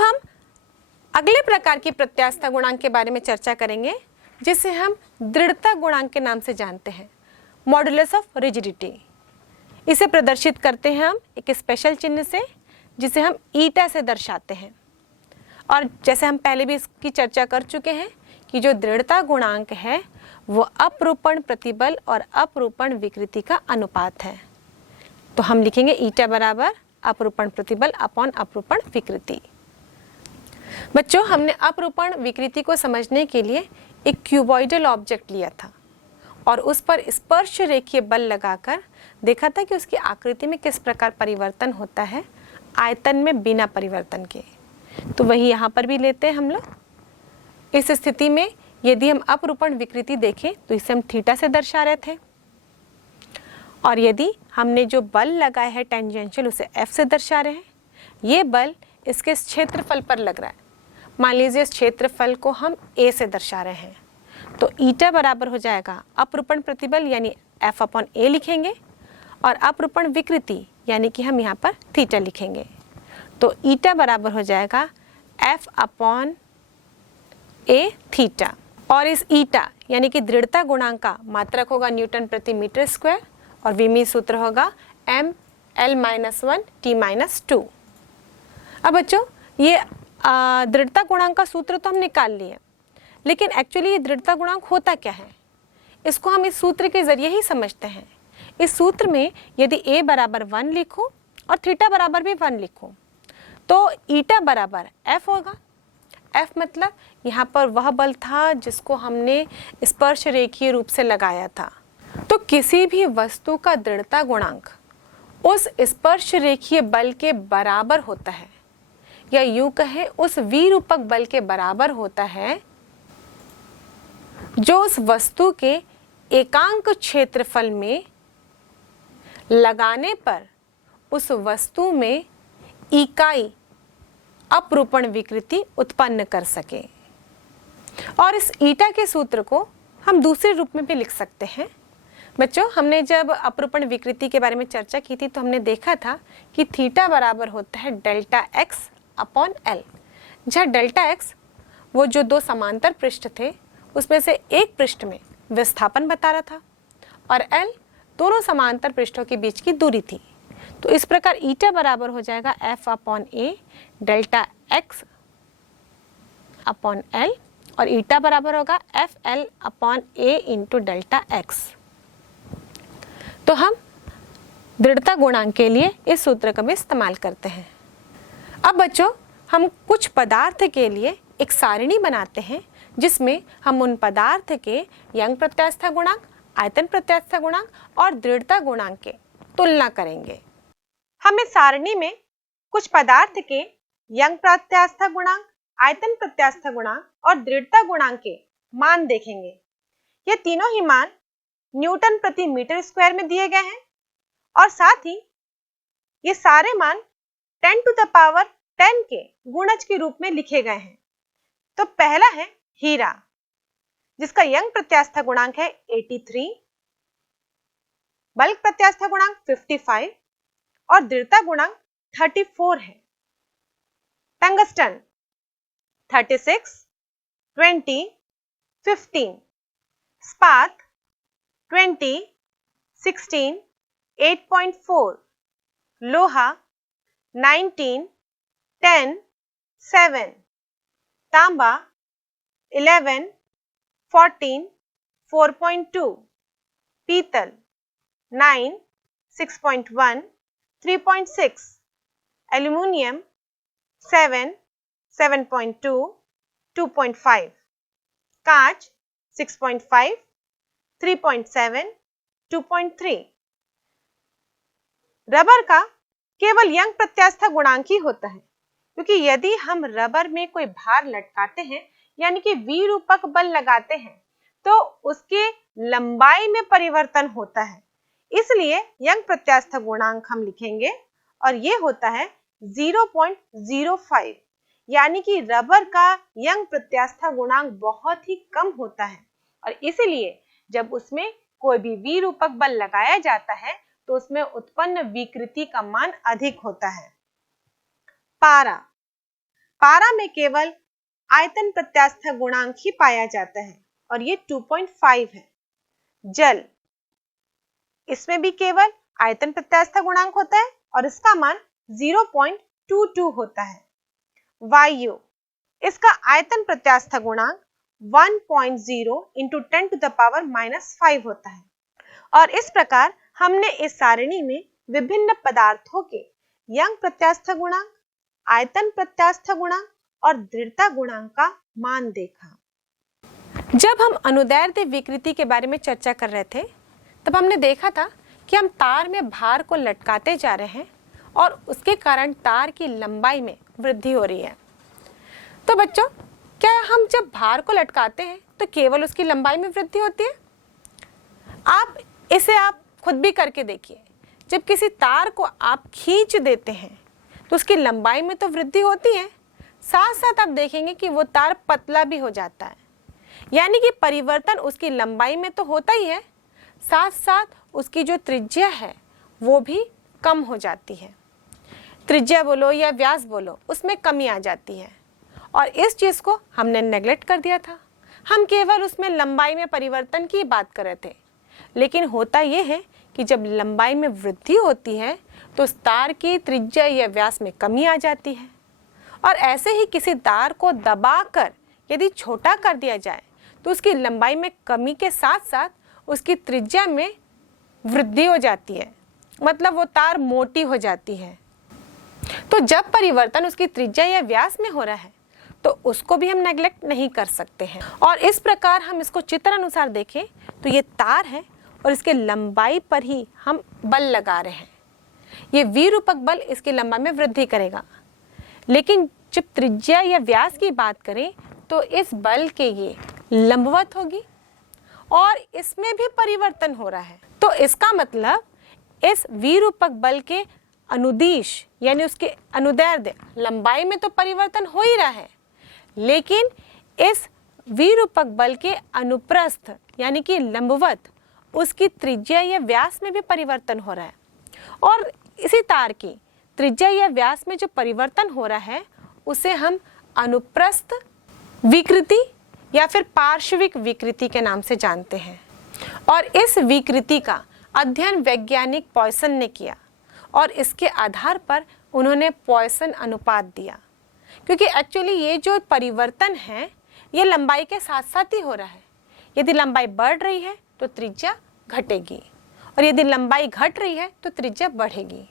अब हम अगले प्रकार की प्रत्यास्थता गुणांक के बारे में चर्चा करेंगे, जिसे हम दृढ़ता गुणांक के नाम से जानते हैं, मॉडुलस ऑफ रिजिडिटी। इसे प्रदर्शित करते हैं हम एक स्पेशल चिन्ह से, जिसे हम ईटा से दर्शाते हैं। और जैसे हम पहले भी इसकी चर्चा कर चुके हैं कि जो दृढ़ता गुणांक है वो अपरूपण प्रतिबल और अपरूपण विकृति का अनुपात है। तो हम लिखेंगे ईटा बराबर अपरूपण प्रतिबल अपॉन अपरूपण विकृति। बच्चों, हमने अपरूपण विकृति को समझने के लिए एक क्यूबॉइडल ऑब्जेक्ट लिया था और उस पर स्पर्श रेखीय बल लगाकर देखा था कि उसकी आकृति में किस प्रकार परिवर्तन होता है आयतन में बिना परिवर्तन के। तो वही यहाँ पर भी लेते हैं हम लोग। इस स्थिति में यदि हम अपरूपण विकृति देखें तो इसे हम थीटा से दर्शा रहे थे, और यदि हमने जो बल लगाया है टेंजेंशियल उसे एफ से दर्शा रहे हैं। ये बल इसके क्षेत्रफल पर लग रहा है। मान लीजिए इस क्षेत्रफल को हम ए से दर्शा रहे हैं, तो ईटा बराबर हो जाएगा अपरूपण प्रतिबल यानी एफ अपॉन ए लिखेंगे, और अपरूपण विकृति यानी कि हम यहाँ पर थीटा लिखेंगे। तो ईटा बराबर हो जाएगा एफ अपॉन ए थीटा। और इस ईटा यानी कि दृढ़ता गुणांक का मात्रक होगा न्यूटन प्रति मीटर स्क्वायर, और विमीय सूत्र होगा M L minus 1 T minus 2। अब बच्चों, ये दृढ़ता गुणांक का सूत्र तो हम निकाल लिए, लेकिन एक्चुअली ये दृढ़ता गुणांक होता क्या है, इसको हम इस सूत्र के जरिए ही समझते हैं। इस सूत्र में यदि a बराबर 1 लिखूं और थीटा बराबर भी 1 लिखूं तो ईटा बराबर f होगा। f मतलब यहाँ पर वह बल था जिसको हमने स्पर्श रेखीय रूप से लगाया था। तो किसी भी वस्तु का दृढ़ता गुणांक उस स्पर्श रेखीय बल के बराबर होता है, या यूं कहें उस विरूपक बल के बराबर होता है जो उस वस्तु के एकांक क्षेत्रफल में लगाने पर उस वस्तु में इकाई अपरूपण विकृति उत्पन्न कर सके। और इस ईटा के सूत्र को हम दूसरे रूप में भी लिख सकते हैं। बच्चों, हमने जब अपरूपण विकृति के बारे में चर्चा की थी तो हमने देखा था कि थीटा बराबर होता है डेल्टा एक्स अपॉन एल, जहाँ डेल्टा एक्स वो जो दो समांतर पृष्ठ थे उसमें से एक पृष्ठ में विस्थापन बता रहा था, और एल दोनों समांतर पृष्ठों के बीच की दूरी थी। तो इस प्रकार ईटा बराबर हो जाएगा एफ अपॉन ए डेल्टा एक्स अपॉन एल, और ईटा बराबर होगा एफ एल अपॉन ए इंटू डेल्टा एक्स। तो हम दृढ़ता गुणांक के लिए इस सूत्र का भी इस्तेमाल करते हैं। अब बच्चों, हम कुछ पदार्थ के लिए एक सारिणी बनाते हैं जिसमें हम उन पदार्थ के यंग प्रत्यास्थता गुणांक, आयतन प्रत्यास्थता गुणांक और दृढ़ता गुणांक के तुलना करेंगे। हम इस सारणी में कुछ पदार्थ के यंग प्रत्यास्थता गुणांक, आयतन प्रत्यास्थता गुणांक और दृढ़ता गुणांक के मान देखेंगे। ये तीनों ही मान न्यूटन प्रति मीटर स्क्वायर में दिए गए हैं, और साथ ही ये सारे मान 10 टू द पावर 10 के गुणज के रूप में लिखे गए हैं। तो पहला है हीरा, जिसका यंग प्रत्यास्थता गुणांक है 83, बल्क प्रत्यास्थता गुणांक 55 और दृढ़ता गुणांक 34 है। टंगस्टन 36, 20, 15, स्पार्क 20, 16, 8.4, लोहा 19, 10, 7, तांबा 11, 14, 4.2, पीतल 9, 6.1, 3.6, एल्यूमिनियम 7, 7.2, 2.5, कांच 6.5, 3.7, 2.3। रबर का केवल यंग प्रत्यास्थता गुणांक ही होता है, क्योंकि यदि हम रबर में कोई भार लटकाते हैं यानी कि विरूपक बल लगाते हैं तो उसके लंबाई में परिवर्तन होता है, इसलिए यंग प्रत्यास्थता गुणांक हम लिखेंगे और ये होता है 0.05, यानी कि रबर का यंग प्रत्यास्थता गुणांक बहुत ही कम होता है, और इसलिए जब उसमें कोई भी विरूपक बल लगाया जाता है तो उसमें उत्पन्न विकृति का मान अधिक होता है। पारा पारा में केवल आयतन प्रत्यास्थ गुणांक ही पाया जाता है और ये 2.5 है। जल, इसमें भी केवल आयतन प्रत्यास्थ गुणांक होता है और इसका मान 0.22 होता है। वायु, इसका आयतन प्रत्यास्थ गुणांक 1.0 इंटू 10 टू द पावर -5 होता है। और इस प्रकार हमने इस सारणी में विभिन्न पदार्थों के यंग प्रत्यास्थ गुणांक, आयतन प्रत्यास्थ गुणांक और दृढ़ता गुणांक का मान देखा। जब हम अनुदैर्ध्य विकृति के बारे में चर्चा कर रहे थे तब हमने देखा था कि हम तार में भार को लटकाते जा रहे हैं और उसके कारण तार की लंबाई में वृद्धि हो रही है। तो बच्चों, क्या हम जब भार को लटकाते हैं तो केवल उसकी लंबाई में वृद्धि होती है? इसे आप खुद भी करके देखिए। जब किसी तार को आप खींच देते हैं तो उसकी लंबाई में तो वृद्धि होती है, साथ साथ आप देखेंगे कि वो तार पतला भी हो जाता है। यानी कि परिवर्तन उसकी लंबाई में तो होता ही है, साथ साथ उसकी जो त्रिज्या है वो भी कम हो जाती है। त्रिज्या बोलो या व्यास बोलो, उसमें कमी आ जाती है। और इस चीज़ को हमने नेग्लेक्ट कर दिया था। हम केवल उसमें लंबाई में परिवर्तन की बात कर रहे थे। लेकिन होता यह है कि जब लंबाई में वृद्धि होती है तो उस तार की त्रिज्या या व्यास में कमी आ जाती है। और ऐसे ही किसी तार को दबाकर यदि छोटा कर दिया जाए तो उसकी लंबाई में कमी के साथ साथ उसकी त्रिज्या में वृद्धि हो जाती है, मतलब वो तार मोटी हो जाती है। तो जब परिवर्तन उसकी त्रिज्या या व्यास में हो रहा है तो उसको भी हम नेग्लेक्ट नहीं कर सकते हैं। और इस प्रकार हम इसको चित्र अनुसार देखें तो ये तार है और इसके लंबाई पर ही हम बल लगा रहे हैं। ये विरूपक बल इसकी लंबाई में वृद्धि करेगा। लेकिन जब त्रिज्या या व्यास की बात करें तो इस बल के ये लंबवत होगी और इसमें भी परिवर्तन हो रहा है। तो इसका मतलब इस विरूपक बल के अनुदिश यानी उसके अनुदैर्ध्य लंबाई में तो परिवर्तन हो ही रहा है, लेकिन इस विरूपक बल के अनुप्रस्थ यानी कि लंबवत उसकी त्रिज्या या व्यास में भी परिवर्तन हो रहा है। और इसी तार की त्रिज्या या व्यास में जो परिवर्तन हो रहा है उसे हम अनुप्रस्थ विकृति या फिर पार्श्विक विकृति के नाम से जानते हैं। और इस विकृति का अध्ययन वैज्ञानिक पॉइसन ने किया और इसके आधार पर उन्होंने पॉइसन अनुपात दिया, क्योंकि एक्चुअली ये जो परिवर्तन है ये लंबाई के साथ साथ ही हो रहा है। यदि लंबाई बढ़ रही है तो त्रिज्या घटेगी और यदि लंबाई घट रही है तो त्रिज्या बढ़ेगी।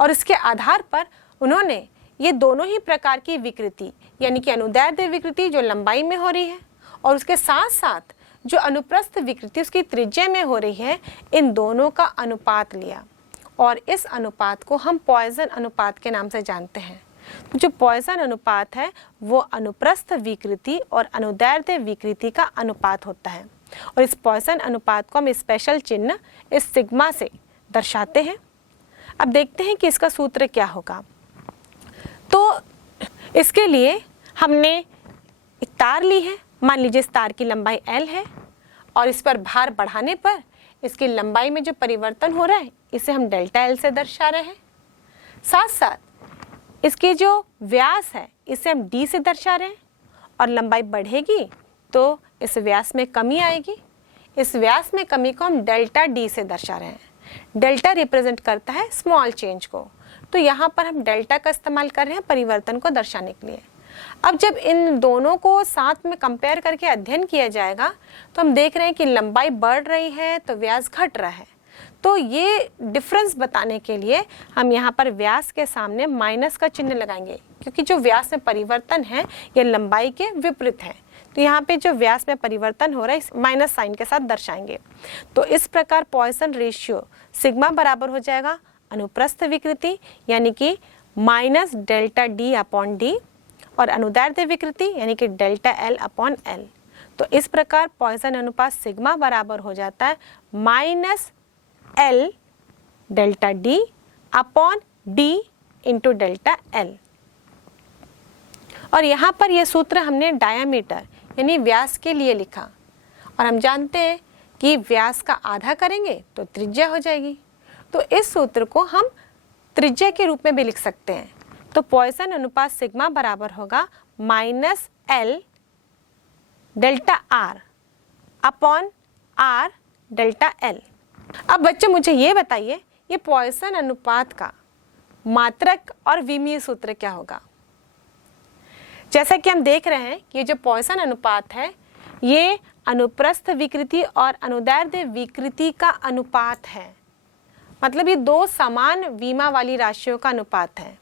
और इसके आधार पर उन्होंने ये दोनों ही प्रकार की विकृति यानी कि अनुदैर्ध्य विकृति जो लंबाई में हो रही है और उसके साथ साथ जो अनुप्रस्थ विकृति उसकी त्रिज्या में हो रही है, इन दोनों का अनुपात लिया और इस अनुपात को हम पॉइसन अनुपात के नाम से जानते हैं। जो पॉइसन अनुपात है वो अनुप्रस्थ विकृति और अनुदैर्ध्य विकृति का अनुपात होता है। और इस पॉइसन अनुपात को हम स्पेशल चिन्ह इस सिग्मा से दर्शाते हैं। अब देखते हैं कि इसका सूत्र क्या होगा। तो इसके लिए हमने एक तार ली है। मान लीजिए इस तार की लंबाई L है और इस पर भार बढ़ाने पर इसकी लंबाई में जो परिवर्तन हो रहा है इसे हम डेल्टा L से दर्शा रहे हैं। साथ साथ इसके जो व्यास है इसे हम D से दर्शा रहे हैं और लंबाई बढ़ेगी तो इस व्यास में कमी आएगी। इस व्यास में कमी को हम डेल्टा D से दर्शा रहे हैं। डेल्टा रिप्रेजेंट करता है स्मॉल चेंज को, तो यहाँ पर हम डेल्टा का इस्तेमाल कर रहे हैं परिवर्तन को दर्शाने के लिए। अब जब इन दोनों को साथ में कंपेयर करके अध्ययन किया जाएगा तो हम देख रहे हैं कि लंबाई बढ़ रही है तो व्यास घट रहा है। तो ये डिफरेंस बताने के लिए हम यहाँ पर व्यास के सामने माइनस का चिन्ह लगाएंगे, क्योंकि जो व्यास में परिवर्तन है ये लंबाई के विपरीत है। तो यहाँ पे जो व्यास में परिवर्तन हो रहा है इस माइनस साइन के साथ दर्शाएंगे। तो इस प्रकार पॉइसन रेशियो सिग्मा बराबर हो जाएगा अनुप्रस्थ विकृति यानी कि minus delta D upon D और अनुदैर्ध्य विकृति यानी कि डेल्टा L अपॉन L। तो इस प्रकार पॉइसन अनुपात सिग्मा बराबर हो जाता है minus L delta D upon D into delta L। और यहाँ पर यह सूत्र हमने डायामीटर यानी व्यास के लिए लिखा और हम जानते हैं कि व्यास का आधा करेंगे तो त्रिज्या हो जाएगी। तो इस सूत्र को हम त्रिज्या के रूप में भी लिख सकते हैं, तो पॉइसन अनुपात सिग्मा बराबर होगा -L delta R upon R delta L. अब बच्चों मुझे ये बताइए, ये पॉइसन अनुपात का मात्रक और विमीय सूत्र क्या होगा? जैसा कि हम देख रहे हैं कि ये जो पॉइसन अनुपात है ये अनुप्रस्थ विकृति और अनुदैर्ध्य विकृति का अनुपात है। मतलब ये दो समान विमा वाली राशियों का अनुपात है,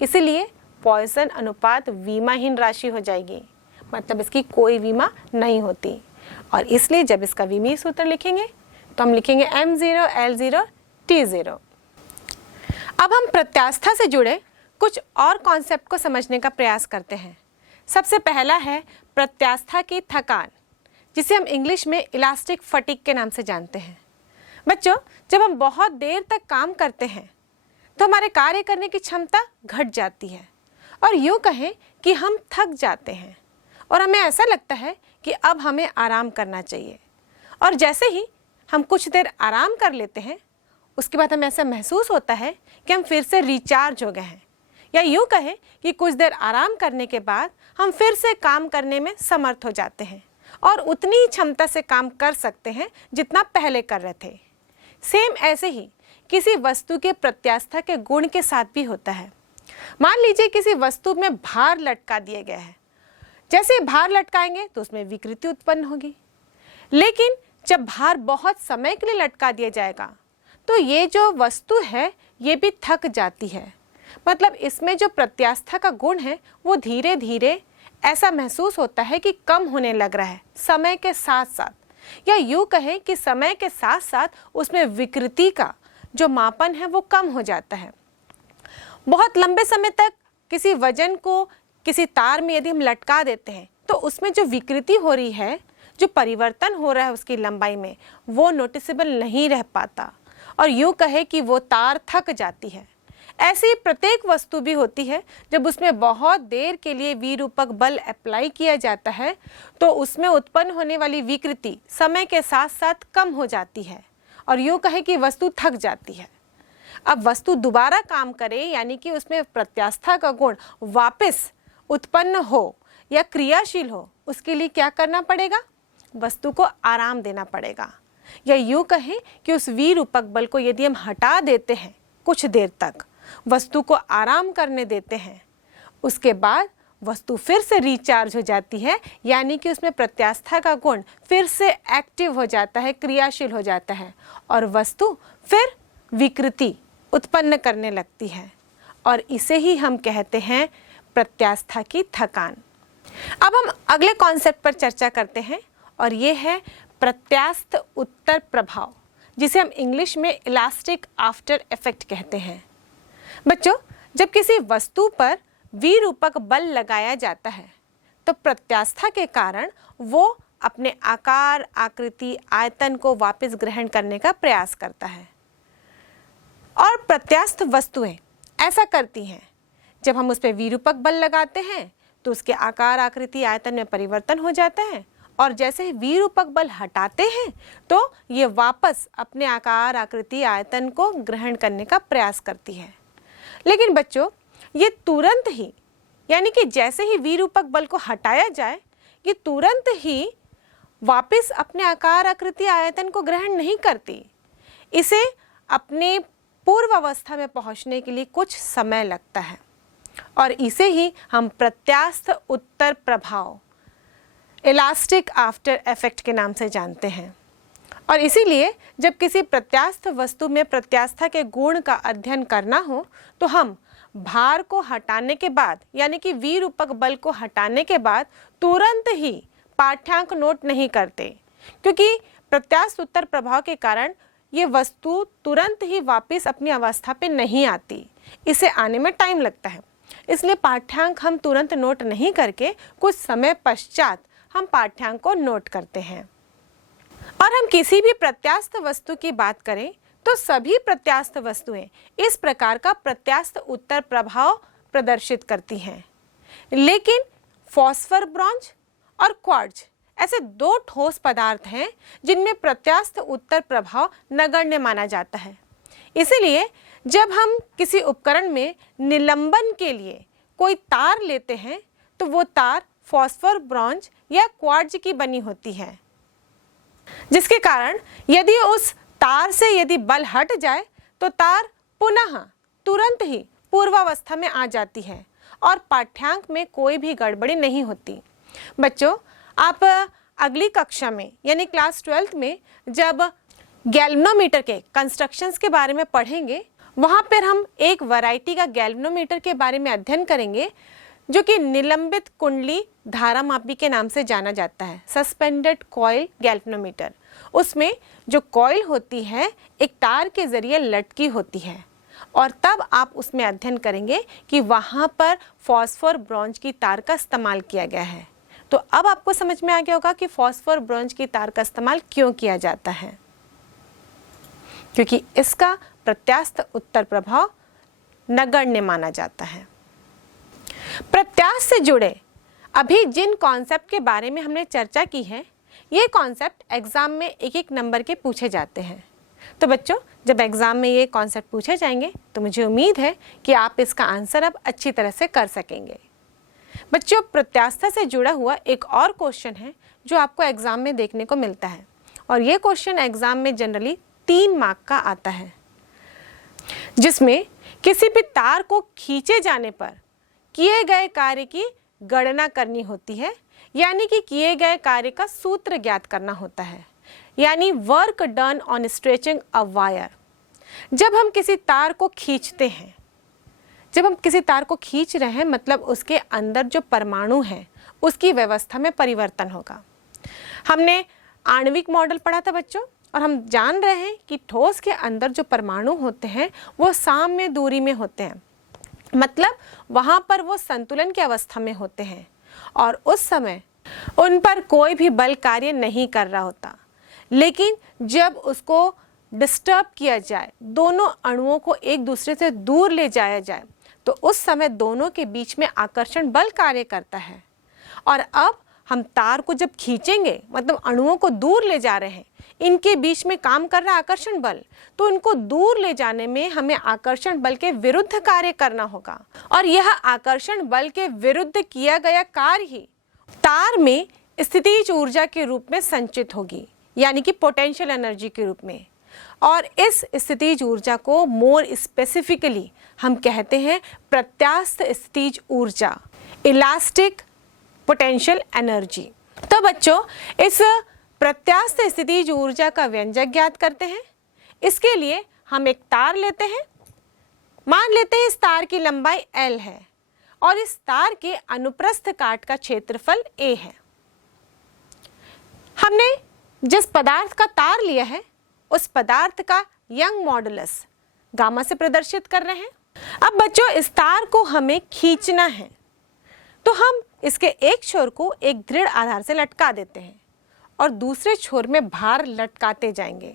इसीलिए पॉइसन अनुपात विमाहीन राशि हो जाएगी, मतलब इसकी कोई विमा नहीं होती। और इसलिए जब इसका विमीय सूत्र लिखेंगे तो हम लिखेंगे m0 L0 T0। अब हम प्रत्यास्था से जुड़े कुछ और कॉन्सेप्ट को समझने का प्रयास करते हैं। सबसे पहला है प्रत्यास्था की थकान, जिसे हम इंग्लिश में इलास्टिक फटीग के नाम से जानते हैं। बच्चों, जब हम बहुत देर तक काम करते हैं तो हमारे कार्य करने की क्षमता घट जाती है और यूँ कहें कि हम थक जाते हैं और हमें ऐसा लगता है कि अब हमें आराम करना चाहिए। और जैसे ही हम कुछ देर आराम कर लेते हैं उसके बाद हमें ऐसा महसूस होता है कि हम फिर से रिचार्ज हो गए हैं, या यूँ कहें कि कुछ देर आराम करने के बाद हम फिर से काम करने में समर्थ हो जाते हैं और उतनी ही क्षमता से काम कर सकते हैं जितना पहले कर रहे थे। सेम ऐसे ही किसी वस्तु के प्रत्यास्था के गुण के साथ भी होता है। मान लीजिए किसी वस्तु में भार लटका दिया गया है, जैसे भार लटकाएंगे तो उसमें विकृति उत्पन्न होगी, लेकिन जब भार बहुत समय के लिए लटका दिया जाएगा तो ये जो वस्तु है ये भी थक जाती है। मतलब इसमें जो प्रत्यास्था का गुण है वो धीरे धीरे ऐसा महसूस होता है कि कम होने लग रहा है समय के साथ साथ, या यूँ कहें कि समय के साथ साथ उसमें विकृति का जो मापन है वो कम हो जाता है। बहुत लंबे समय तक किसी वजन को किसी तार में यदि हम लटका देते हैं तो उसमें जो विकृति हो रही है, जो परिवर्तन हो रहा है उसकी लंबाई में, वो नोटिसेबल नहीं रह पाता और यूँ कहे कि वो तार थक जाती है। ऐसी ही प्रत्येक वस्तु भी होती है, जब उसमें बहुत देर के लिए विरूपक बल अप्लाई किया जाता है तो उसमें उत्पन्न होने वाली विकृति समय के साथ साथ कम हो जाती है और यूँ कहे कि वस्तु थक जाती है। अब वस्तु दोबारा काम करे, यानी कि उसमें प्रत्यास्था का गुण वापस उत्पन्न हो या क्रियाशील हो, उसके लिए क्या करना पड़ेगा? वस्तु को आराम देना पड़ेगा, या यूँ कहें कि उस विरूपक बल को यदि हम हटा देते हैं, कुछ देर तक वस्तु को आराम करने देते हैं, उसके बाद वस्तु फिर से रिचार्ज हो जाती है, यानी कि उसमें प्रत्यास्था का गुण फिर से एक्टिव हो जाता है, क्रियाशील हो जाता है और वस्तु फिर विकृति उत्पन्न करने लगती है और इसे ही हम कहते हैं प्रत्यास्था की थकान। अब हम अगले कॉन्सेप्ट पर चर्चा करते हैं और ये है प्रत्यास्थ उत्तर प्रभाव, जिसे हम इंग्लिश में इलास्टिक आफ्टर इफेक्ट कहते हैं। बच्चों, जब किसी वस्तु पर विरूपक बल लगाया जाता है तो प्रत्यास्था के कारण वो अपने आकार, आकृति, आयतन को वापस ग्रहण करने का प्रयास करता है और प्रत्यास्थ वस्तुएं ऐसा करती हैं। जब हम उस पर विरूपक बल लगाते हैं तो उसके आकार, आकृति, आयतन में परिवर्तन हो जाता है और जैसे ही विरूपक बल हटाते हैं तो ये वापस अपने आकार, आकृति, आयतन को ग्रहण करने का प्रयास करती है। लेकिन बच्चों, ये तुरंत ही, यानी कि जैसे ही विरूपक बल को हटाया जाए, ये तुरंत ही वापस अपने आकार, आकृति, आयतन को ग्रहण नहीं करती। इसे अपने पूर्व अवस्था में पहुंचने के लिए कुछ समय लगता है और इसे ही हम प्रत्यास्थ उत्तर प्रभाव, इलास्टिक आफ्टर इफेक्ट के नाम से जानते हैं। और इसीलिए जब किसी प्रत्यास्थ वस्तु में प्रत्यास्था के गुण का अध्ययन करना हो तो हम भार को हटाने के बाद, यानी कि विरूपक बल को हटाने के बाद तुरंत ही पाठ्यांक नोट नहीं करते, क्योंकि प्रत्यास्थ उत्तर प्रभाव के कारण ये वस्तु तुरंत ही वापस अपनी अवस्था पे नहीं आती, इसे आने में टाइम लगता है। इसलिए पाठ्यांक हम तुरंत नोट नहीं करके कुछ समय पश्चात हम पाठ्यांक को नोट करते हैं। और हम किसी भी प्रत्यास्थ वस्तु की बात करें तो सभी प्रत्यास्थ वस्तुएं इस प्रकार का प्रत्यास्थ उत्तर प्रभाव प्रदर्शित करती हैं। लेकिन फॉस्फर, ब्रॉन्ज और क्वार्ट्ज ऐसे दो ठोस पदार्थ हैं जिनमें प्रत्यास्थ उत्तर प्रभाव नगण्य माना जाता है। इसीलिए जब हम किसी उपकरण में निलंबन के लिए कोई तार लेते हैं तो वो तार फॉस्फोर, ब्रॉन्ज या क्वार्ट्ज की बनी होती है, जिसके कारण यदि उस तार से यदि बल हट जाए तो तार पुनः तुरंत ही पूर्वावस्था में आ जाती है और पाठ्यांक में कोई भी गड़बड़ी नहीं होती। बच्चों, आप अगली कक्षा में यानी क्लास 12th में जब गैल्वेनोमीटर के कंस्ट्रक्शंस के बारे में पढ़ेंगे, वहाँ पर हम एक वैरायटी का गैल्वेनोमीटर के बारे में अध्ययन करेंगे जो कि निलंबित कुंडली धारामापी के नाम से जाना जाता है, सस्पेंडेड कॉइल गैल्वेनोमीटर। उसमें जो कॉइल होती है एक तार के जरिए लटकी होती है और तब आप उसमें अध्ययन करेंगे कि वहाँ पर फॉस्फोर, ब्रॉन्ज की तार का इस्तेमाल किया गया है। तो अब आपको समझ में आ गया होगा कि फॉस्फोर, ब्रॉन्ज की तार का इस्तेमाल क्यों किया जाता है, क्योंकि इसका प्रत्यास्थ उत्तर प्रभाव नगण्य माना जाता है। प्रत्यास्थ से जुड़े अभी जिन कॉन्सेप्ट के बारे में हमने चर्चा की है, ये कॉन्सेप्ट एग्जाम में एक एक नंबर के पूछे जाते हैं। तो बच्चों, जब एग्जाम में ये कॉन्सेप्ट पूछे जाएंगे तो मुझे उम्मीद है कि आप इसका आंसर अब अच्छी तरह से कर सकेंगे। बच्चों, प्रत्यास्थता से जुड़ा हुआ एक और क्वेश्चन है जो आपको एग्जाम में देखने को मिलता है और ये क्वेश्चन एग्जाम में जनरली 3 मार्क का आता है, जिसमें किसी भी तार को खींचे जाने पर किए गए कार्य की गणना करनी होती है, यानी कि किए गए कार्य का सूत्र ज्ञात करना होता है, यानी work done on stretching a wire. जब हम किसी तार को खींचते हैं, जब हम किसी तार को खींच रहे हैं, मतलब उसके अंदर जो परमाणु हैं उसकी व्यवस्था में परिवर्तन होगा। हमने आणविक मॉडल पढ़ा था बच्चों, और हम जान रहे हैं कि ठोस के अंदर जो परमाणु होते हैं वो साम्य दूरी में होते हैं, मतलब वहाँ पर वो संतुलन की अवस्था में होते हैं और उस समय उन पर कोई भी बल कार्य नहीं कर रहा होता। लेकिन जब उसको डिस्टर्ब किया जाए, दोनों अणुओं को एक दूसरे से दूर ले जाया जाए, तो उस समय दोनों के बीच में आकर्षण बल कार्य करता है। और अब हम तार को जब खींचेंगे, मतलब अणुओं को दूर ले जा रहे हैं, इनके बीच में काम कर रहा आकर्षण बल, तो इनको दूर ले जाने में हमें आकर्षण बल के विरुद्ध कार्य करना होगा और यह आकर्षण बल के विरुद्ध किया गया कार्य ही तार में स्थितिज ऊर्जा के रूप में संचित होगी, यानी कि पोटेंशियल एनर्जी के रूप में। और इस स्थितिज ऊर्जा को मोर स्पेसिफिकली हम कहते हैं प्रत्यास्थ स्थितिज ऊर्जा, इलास्टिक पोटेंशियल एनर्जी। तो बच्चों, इस प्रत्यास्थ स्थितिज ऊर्जा का व्यंजक ज्ञात करते हैं। इसके लिए हम एक तार लेते हैं, मान लेते हैं इस तार की लंबाई L है और इस तार के अनुप्रस्थ काट का क्षेत्रफल A है। हमने जिस पदार्थ का तार लिया है उस पदार्थ का यंग मॉडुलस गामा से प्रदर्शित कर रहे हैं। अब बच्चों, इस तार को हमें खींचना है, तो हम इसके एक छोर को एक दृढ़ आधार से लटका देते हैं और दूसरे छोर में भार लटकाते जाएंगे।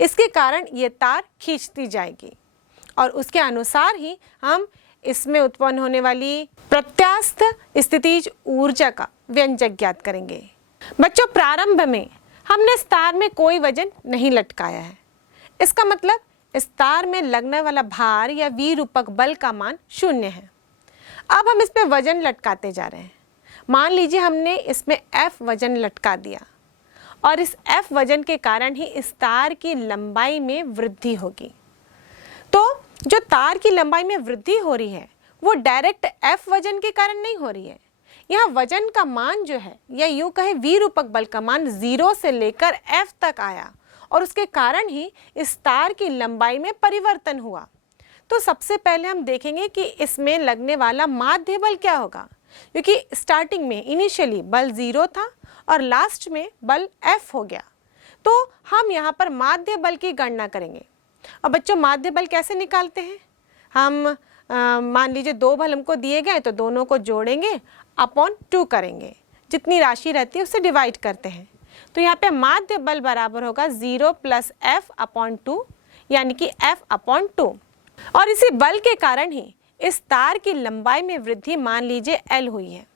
इसके कारण ये तार खींचती जाएगी और उसके अनुसार ही हम इसमें उत्पन्न होने वाली प्रत्यास्थ स्थितिज ऊर्जा का व्यंजक ज्ञात करेंगे। बच्चों, प्रारंभ में हमने इस तार में कोई वजन नहीं लटकाया है। इसका मतलब इस तार में लगने वाला भार या विरूपक बल का मान 0 है। अब हम इस पे वजन लटकाते जा रहे हैं। मान लीजिए हमने इसमें F वजन लटका दिया और इस F वजन के कारण ही इस तार की लंबाई में वृद्धि होगी। तो जो तार की लंबाई में वृद्धि हो रही है वो डायरेक्ट F वजन के कारण नहीं हो रही है। यहाँ वजन का मान जो है, या यूँ कहे विरूपक बल का मान 0 से लेकर F तक आया और उसके कारण ही इस तार की लंबाई में परिवर्तन हुआ। तो सबसे पहले हम देखेंगे कि इसमें लगने वाला माध्य बल क्या होगा, क्योंकि स्टार्टिंग में इनिशियली बल 0 था और लास्ट में बल F हो गया। तो हम यहाँ पर माध्य बल की गणना करेंगे। अब बच्चों, माध्य बल कैसे निकालते हैं? हम मान लीजिए 2 बल हमको दिए गए तो दोनों को जोड़ेंगे, अपॉन 2 करेंगे, जितनी राशि रहती है उससे डिवाइड करते हैं। तो यहाँ पे माध्य बल बराबर होगा 0 + F/2, यानी कि F/2। और इसी बल के कारण ही इस तार की लंबाई में वृद्धि मान लीजिए L हुई है।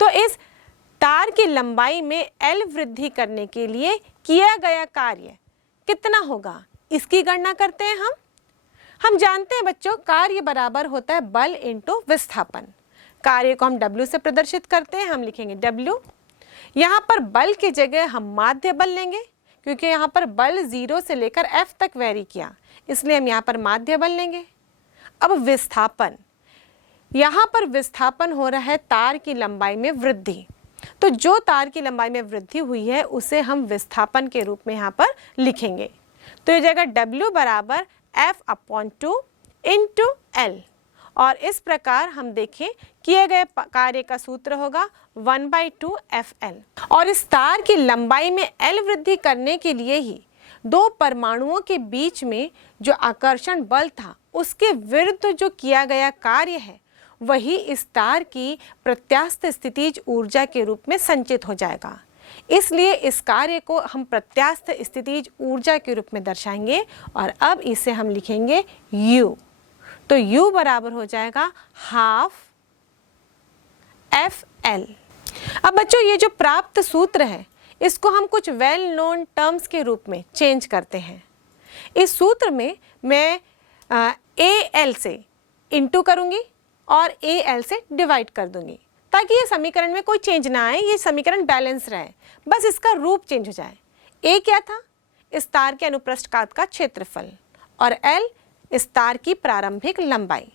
तो इस तार की लंबाई में L वृद्धि करने के लिए किया गया कार्य कितना होगा, इसकी गणना करते हैं हम जानते हैं बच्चों, कार्य बराबर होता है बल इंटू विस्थापन। कार्य को हम W से प्रदर्शित करते हैं, हम लिखेंगे W। यहाँ पर बल की जगह हम माध्य बल लेंगे, क्योंकि यहाँ पर बल 0 से लेकर F तक वैरी किया, इसलिए हम यहाँ पर माध्य बल लेंगे। अब विस्थापन, यहाँ पर विस्थापन हो रहा है तार की लंबाई में वृद्धि, तो जो तार की लंबाई में वृद्धि हुई है उसे हम विस्थापन के रूप में यहाँ पर लिखेंगे। तो ये जाएगा W बराबर F/2 इंटू L, और इस प्रकार हम देखें किए गए कार्य का सूत्र होगा 1/2 FL। और इस तार की लंबाई में L वृद्धि करने के लिए ही दो परमाणुओं के बीच में जो आकर्षण बल था उसके विरुद्ध जो किया गया कार्य है वही इस तार की प्रत्यास्थ स्थितिज ऊर्जा के रूप में संचित हो जाएगा। इसलिए इस कार्य को हम प्रत्यास्थ स्थितिज ऊर्जा के रूप में दर्शाएंगे, और अब इसे हम लिखेंगे U। तो U बराबर हो जाएगा हाफ FL। अब बच्चों ये जो प्राप्त सूत्र है इसको हम कुछ वेल नोन टर्म्स के रूप में चेंज करते हैं। इस सूत्र में मैं AL से इंटू करूंगी और AL से डिवाइड कर दूंगी, ताकि ये समीकरण में कोई चेंज ना आए, ये समीकरण बैलेंस रहे, बस इसका रूप चेंज हो जाए। A क्या था? इस तार के अनुप्रस्थ काट का क्षेत्रफल, और L इस तार की प्रारंभिक लंबाई।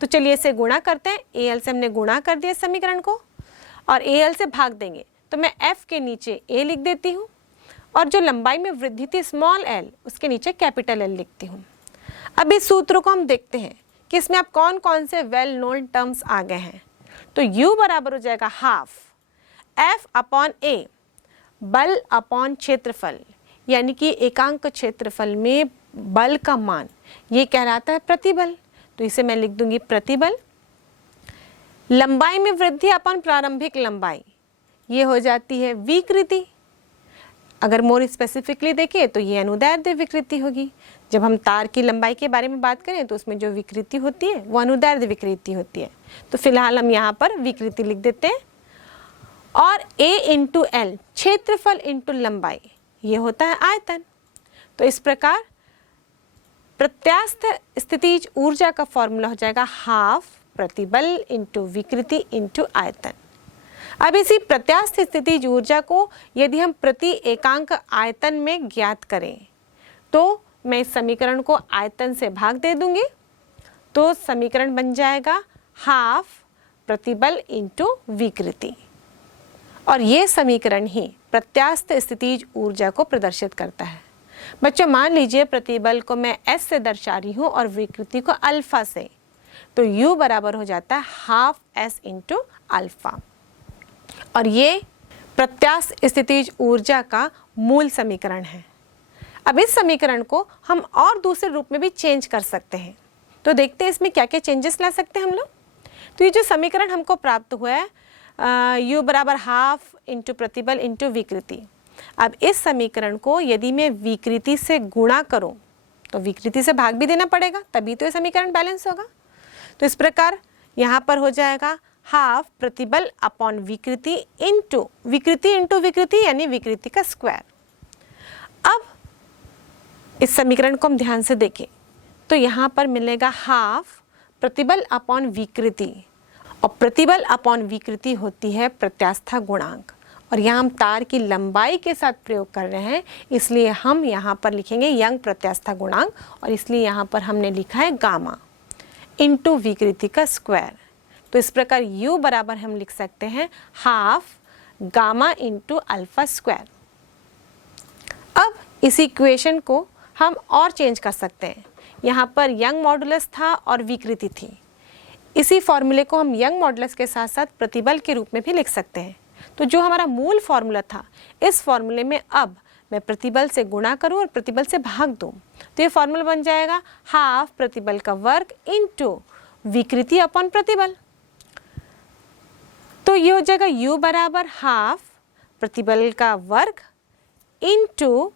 तो चलिए इसे गुणा करते हैं। AL से हमने गुणा कर दिया समीकरण को, और AL से भाग देंगे, तो मैं F के नीचे A लिख देती हूँ, और जो लंबाई में वृद्धि थी स्मॉल l, उसके नीचे कैपिटल L लिखती हूँ। अब इस सूत्र को हम देखते हैं कि इसमें आप कौन कौन से वेल नोन टर्म्स आ गए हैं। तो U बराबर हो जाएगा हाफ F/A, बल अपॉन क्षेत्रफल, यानी कि एकांक क्षेत्रफल में बल का मान ये कहलाता है प्रतिबल, तो इसे मैं लिख दूंगी प्रतिबल। लंबाई में वृद्धि अपॉन प्रारंभिक लंबाई, ये हो जाती है विकृति। अगर मोर स्पेसिफिकली देखें तो ये अनुदैर्ध्य विकृति होगी। जब हम तार की लंबाई के बारे में बात करें तो उसमें जो विकृति होती है वो अनुदैर्ध्य विकृति होती है, तो फिलहाल हम यहाँ पर विकृति लिख देते हैं। और A इंटू L, क्षेत्रफल इंटू लंबाई, ये होता है आयतन। तो इस प्रकार प्रत्यास्थ स्थितिज ऊर्जा का फॉर्मूला हो जाएगा हाफ प्रतिबल इंटू विकृति इंटू आयतन। अब इसी प्रत्यास्थ स्थितिज ऊर्जा को यदि हम प्रति एकांक आयतन में ज्ञात करें तो मैं इस समीकरण को आयतन से भाग दे दूंगी, तो समीकरण बन जाएगा हाफ प्रतिबल इंटू विकृति, और ये समीकरण ही प्रत्यास्थ स्थितिज ऊर्जा को प्रदर्शित करता है। बच्चों मान लीजिए प्रतिबल को मैं S से दर्शा रही हूँ और विकृति को अल्फा से, तो U बराबर हो जाता है हाफ S इंटू अल्फा, और ये प्रत्यास्थ स्थितिज ऊर्जा का मूल समीकरण है। अब इस समीकरण को हम और दूसरे रूप में भी चेंज कर सकते हैं, तो देखते हैं इसमें क्या क्या चेंजेस ला सकते हैं हम लोग। तो ये जो समीकरण हमको प्राप्त हुआ है U बराबर हाफ इंटू प्रतिबल इंटू विकृति, अब इस समीकरण को यदि मैं विकृति से गुणा करूं तो विकृति से भाग भी देना पड़ेगा, तभी तो ये समीकरण बैलेंस होगा। तो इस प्रकार यहाँ पर हो जाएगा हाफ प्रतिबल अपॉन विकृति इंटू विकृति यानी विकृति का स्क्वायर। अब इस समीकरण को हम ध्यान से देखें तो यहाँ पर मिलेगा हाफ प्रतिबल अपॉन विकृति, और प्रतिबल अपॉन विकृति होती है प्रत्यास्था गुणांक, और यहाँ हम तार की लंबाई के साथ प्रयोग कर रहे हैं, इसलिए हम यहाँ पर लिखेंगे यंग प्रत्यास्था गुणांक, और इसलिए यहाँ पर हमने लिखा है गामा इंटू विकृति का स्क्वायर। तो इस प्रकार U बराबर हम लिख सकते हैं half gamma into alpha square. अब इस इक्वेशन को हम और चेंज कर सकते हैं। यहाँ पर यंग मॉडुलस था और विकृति थी, इसी फॉर्मूले को हम यंग मॉडुलस के साथ साथ प्रतिबल के रूप में भी लिख सकते हैं। तो जो हमारा मूल फॉर्मूला था, इस फॉर्मूले में अब मैं प्रतिबल से गुणा करूं और प्रतिबल से भाग दूं, तो ये फॉर्मूला बन जाएगा हाफ प्रतिबल का वर्ग इंटू विकृति अपॉन प्रतिबल। तो ये हो जाएगा U बराबर हाफ प्रतिबल का वर्ग इंटू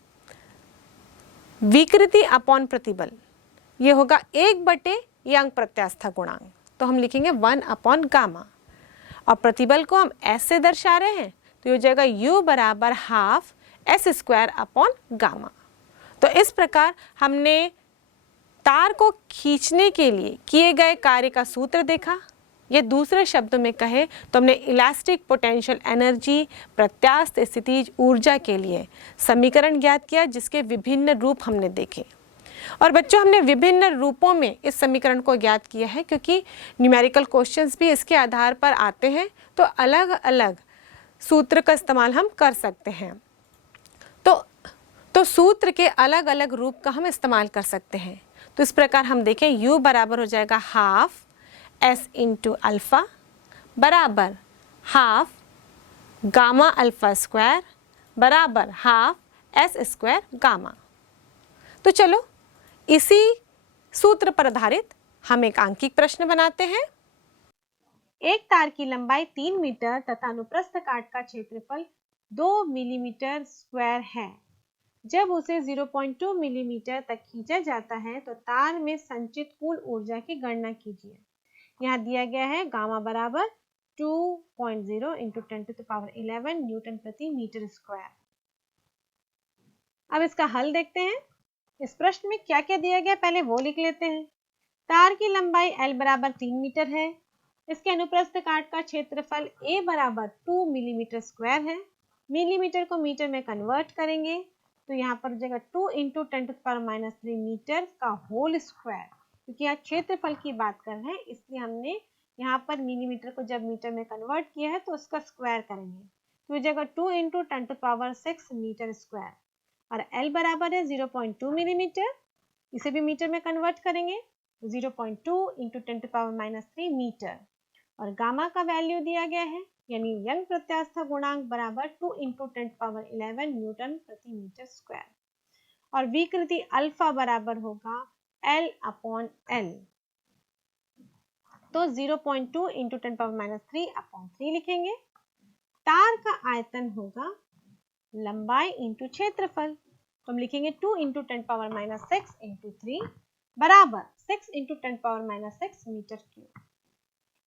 विकृति अपॉन प्रतिबल, ये होगा 1/, यंग प्रत्यास्था गुणांक, तो हम लिखेंगे 1 अपॉन गामा, और प्रतिबल को हम S से दर्शा रहे हैं, तो ये हो जाएगा U बराबर half S square upon gamma. तो इस प्रकार हमने तार को खींचने के लिए किए गए कार्य का सूत्र देखा, या दूसरे शब्दों में कहे तो हमने इलास्टिक पोटेंशियल एनर्जी प्रत्यास्थ स्थितिज ऊर्जा के लिए समीकरण ज्ञात किया, जिसके विभिन्न रूप हमने देखे। और बच्चों, हमने विभिन्न रूपों में इस समीकरण को ज्ञात किया है, क्योंकि न्यूमेरिकल क्वेश्चंस भी इसके आधार पर आते हैं, तो अलग अलग सूत्र का इस्तेमाल हम कर सकते हैं। तो सूत्र के अलग अलग रूप का हम इस्तेमाल कर सकते हैं। तो इस प्रकार हम देखें, u बराबर हो जाएगा हाफ s इंटू अल्फ़ा बराबर हाफ गामा अल्फ़ा स्क्वायर बराबर हाफ s स्क्वायर गामा। तो चलो इसी सूत्र पर आधारित हम एक आंकिक प्रश्न बनाते हैं। एक तार की लंबाई 3 मीटर तथा अनुप्रस्थ काट का क्षेत्रफल 2 मिलीमीटर स्क्वायर है। जब उसे 0.2 मिलीमीटर तक खींचा जाता है तो तार में संचित कुल ऊर्जा की गणना कीजिए। यहाँ दिया गया है गामा बराबर 2.0 इंटू 10⁻11 न्यूटन प्रति मीटर स्क्वायर। अब इसका हल देखते हैं। इस प्रश्न में क्या क्या दिया गया पहले वो लिख लेते हैं। तार की लंबाई L बराबर 3 मीटर है। इसके अनुप्रस्थ काट का क्षेत्रफल A बराबर 2 मिलीमीटर स्क्वायर है। मिलीमीटर को मीटर में कन्वर्ट करेंगे तो यहाँ पर हो जाएगा 2 इंटू 10⁻³ मीटर का होल स्क्वायर। क्योंकि यहाँ क्षेत्रफल की बात कर रहे हैं, इसलिए हमने यहाँ पर मिलीमीटर को जब मीटर में कन्वर्ट किया है तो उसका स्क्वायर करेंगे, तो हो जाएगा 2 इंटू 10⁻6 मीटर स्क्वायर। और L बराबर है 0.2 मिलीमीटर, इसे भी मीटर में कन्वर्ट करेंगे 0.2 इंटू 10⁻³ मीटर। और गामा का वैल्यू दिया गया है, यानी यंग प्रत्यास्थ गुणांक बराबर 2 इंटू 10⁻11 न्यूटन प्रति मीटर स्क्वायर। और विकृति अल्फा बराबर होगा L अपॉन L, तो 0.2 इंटू 10⁻³ अपॉन 3 लिखेंगे। तार का आयतन होगा लंबाई इंटू क्षेत्रफल, तो हम लिखेंगे 2 इंटू 10⁻6 इंटू 3 बराबर 6 इंटू 10⁻6 मीटर क्यूब।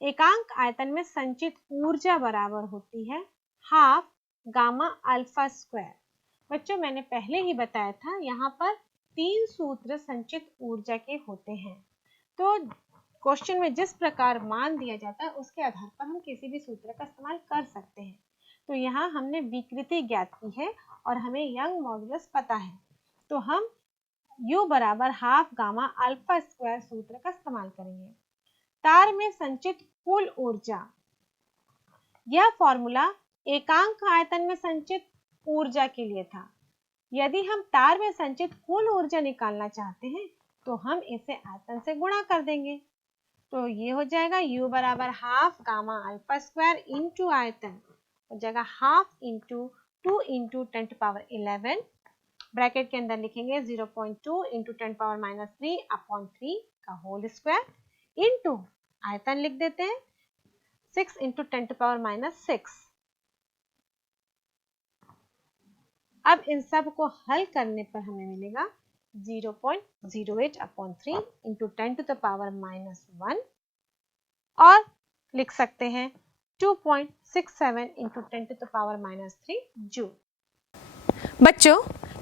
एकांक आयतन में संचित ऊर्जा बराबर होती है हाफ गामा अल्फा स्क्वायर। बच्चों, मैंने पहले ही बताया था यहाँ पर 3 सूत्र संचित ऊर्जा के होते हैं। तो क्वेश्चन में जिस प्रकार मान दिया जाता है उसके आधार पर हम किसी भी सूत्र का इस्तेमाल कर सकते हैं। तो यहाँ हमने विकृति ज्ञात की है और हमें यंग मॉडुलस पता है, तो हम U बराबर हाफ गामा अल्फा स्क्वायर सूत्र का इस्तेमाल करेंगे। तार में संचित कुल ऊर्जा, यह फॉर्मूला एकांक आयतन में संचित ऊर्जा के लिए था। यदि हम तार में संचित कुल ऊर्जा निकालना चाहते हैं तो हम इसे आयतन से गुणा कर देंगे। तो ये हो जाएगा U बराबर half gamma alpha square into आयतन, हो जाएगा हाफ इंटू 2 इंटू 10⁻11, ब्रैकेट के अंदर लिखेंगे 0.2 इंटू 10⁻³ अपॉन 3 का होल स्क्वायर इंटू आयतन लिख देते हैं 6 इंटू 10⁻6। अब इन सब को हल करने पर हमें मिलेगा 0.08 अपॉन 3 इंटू 10⁻1 और लिख सकते हैं 2.67 इंटू 10⁻³ जूल। बच्चों,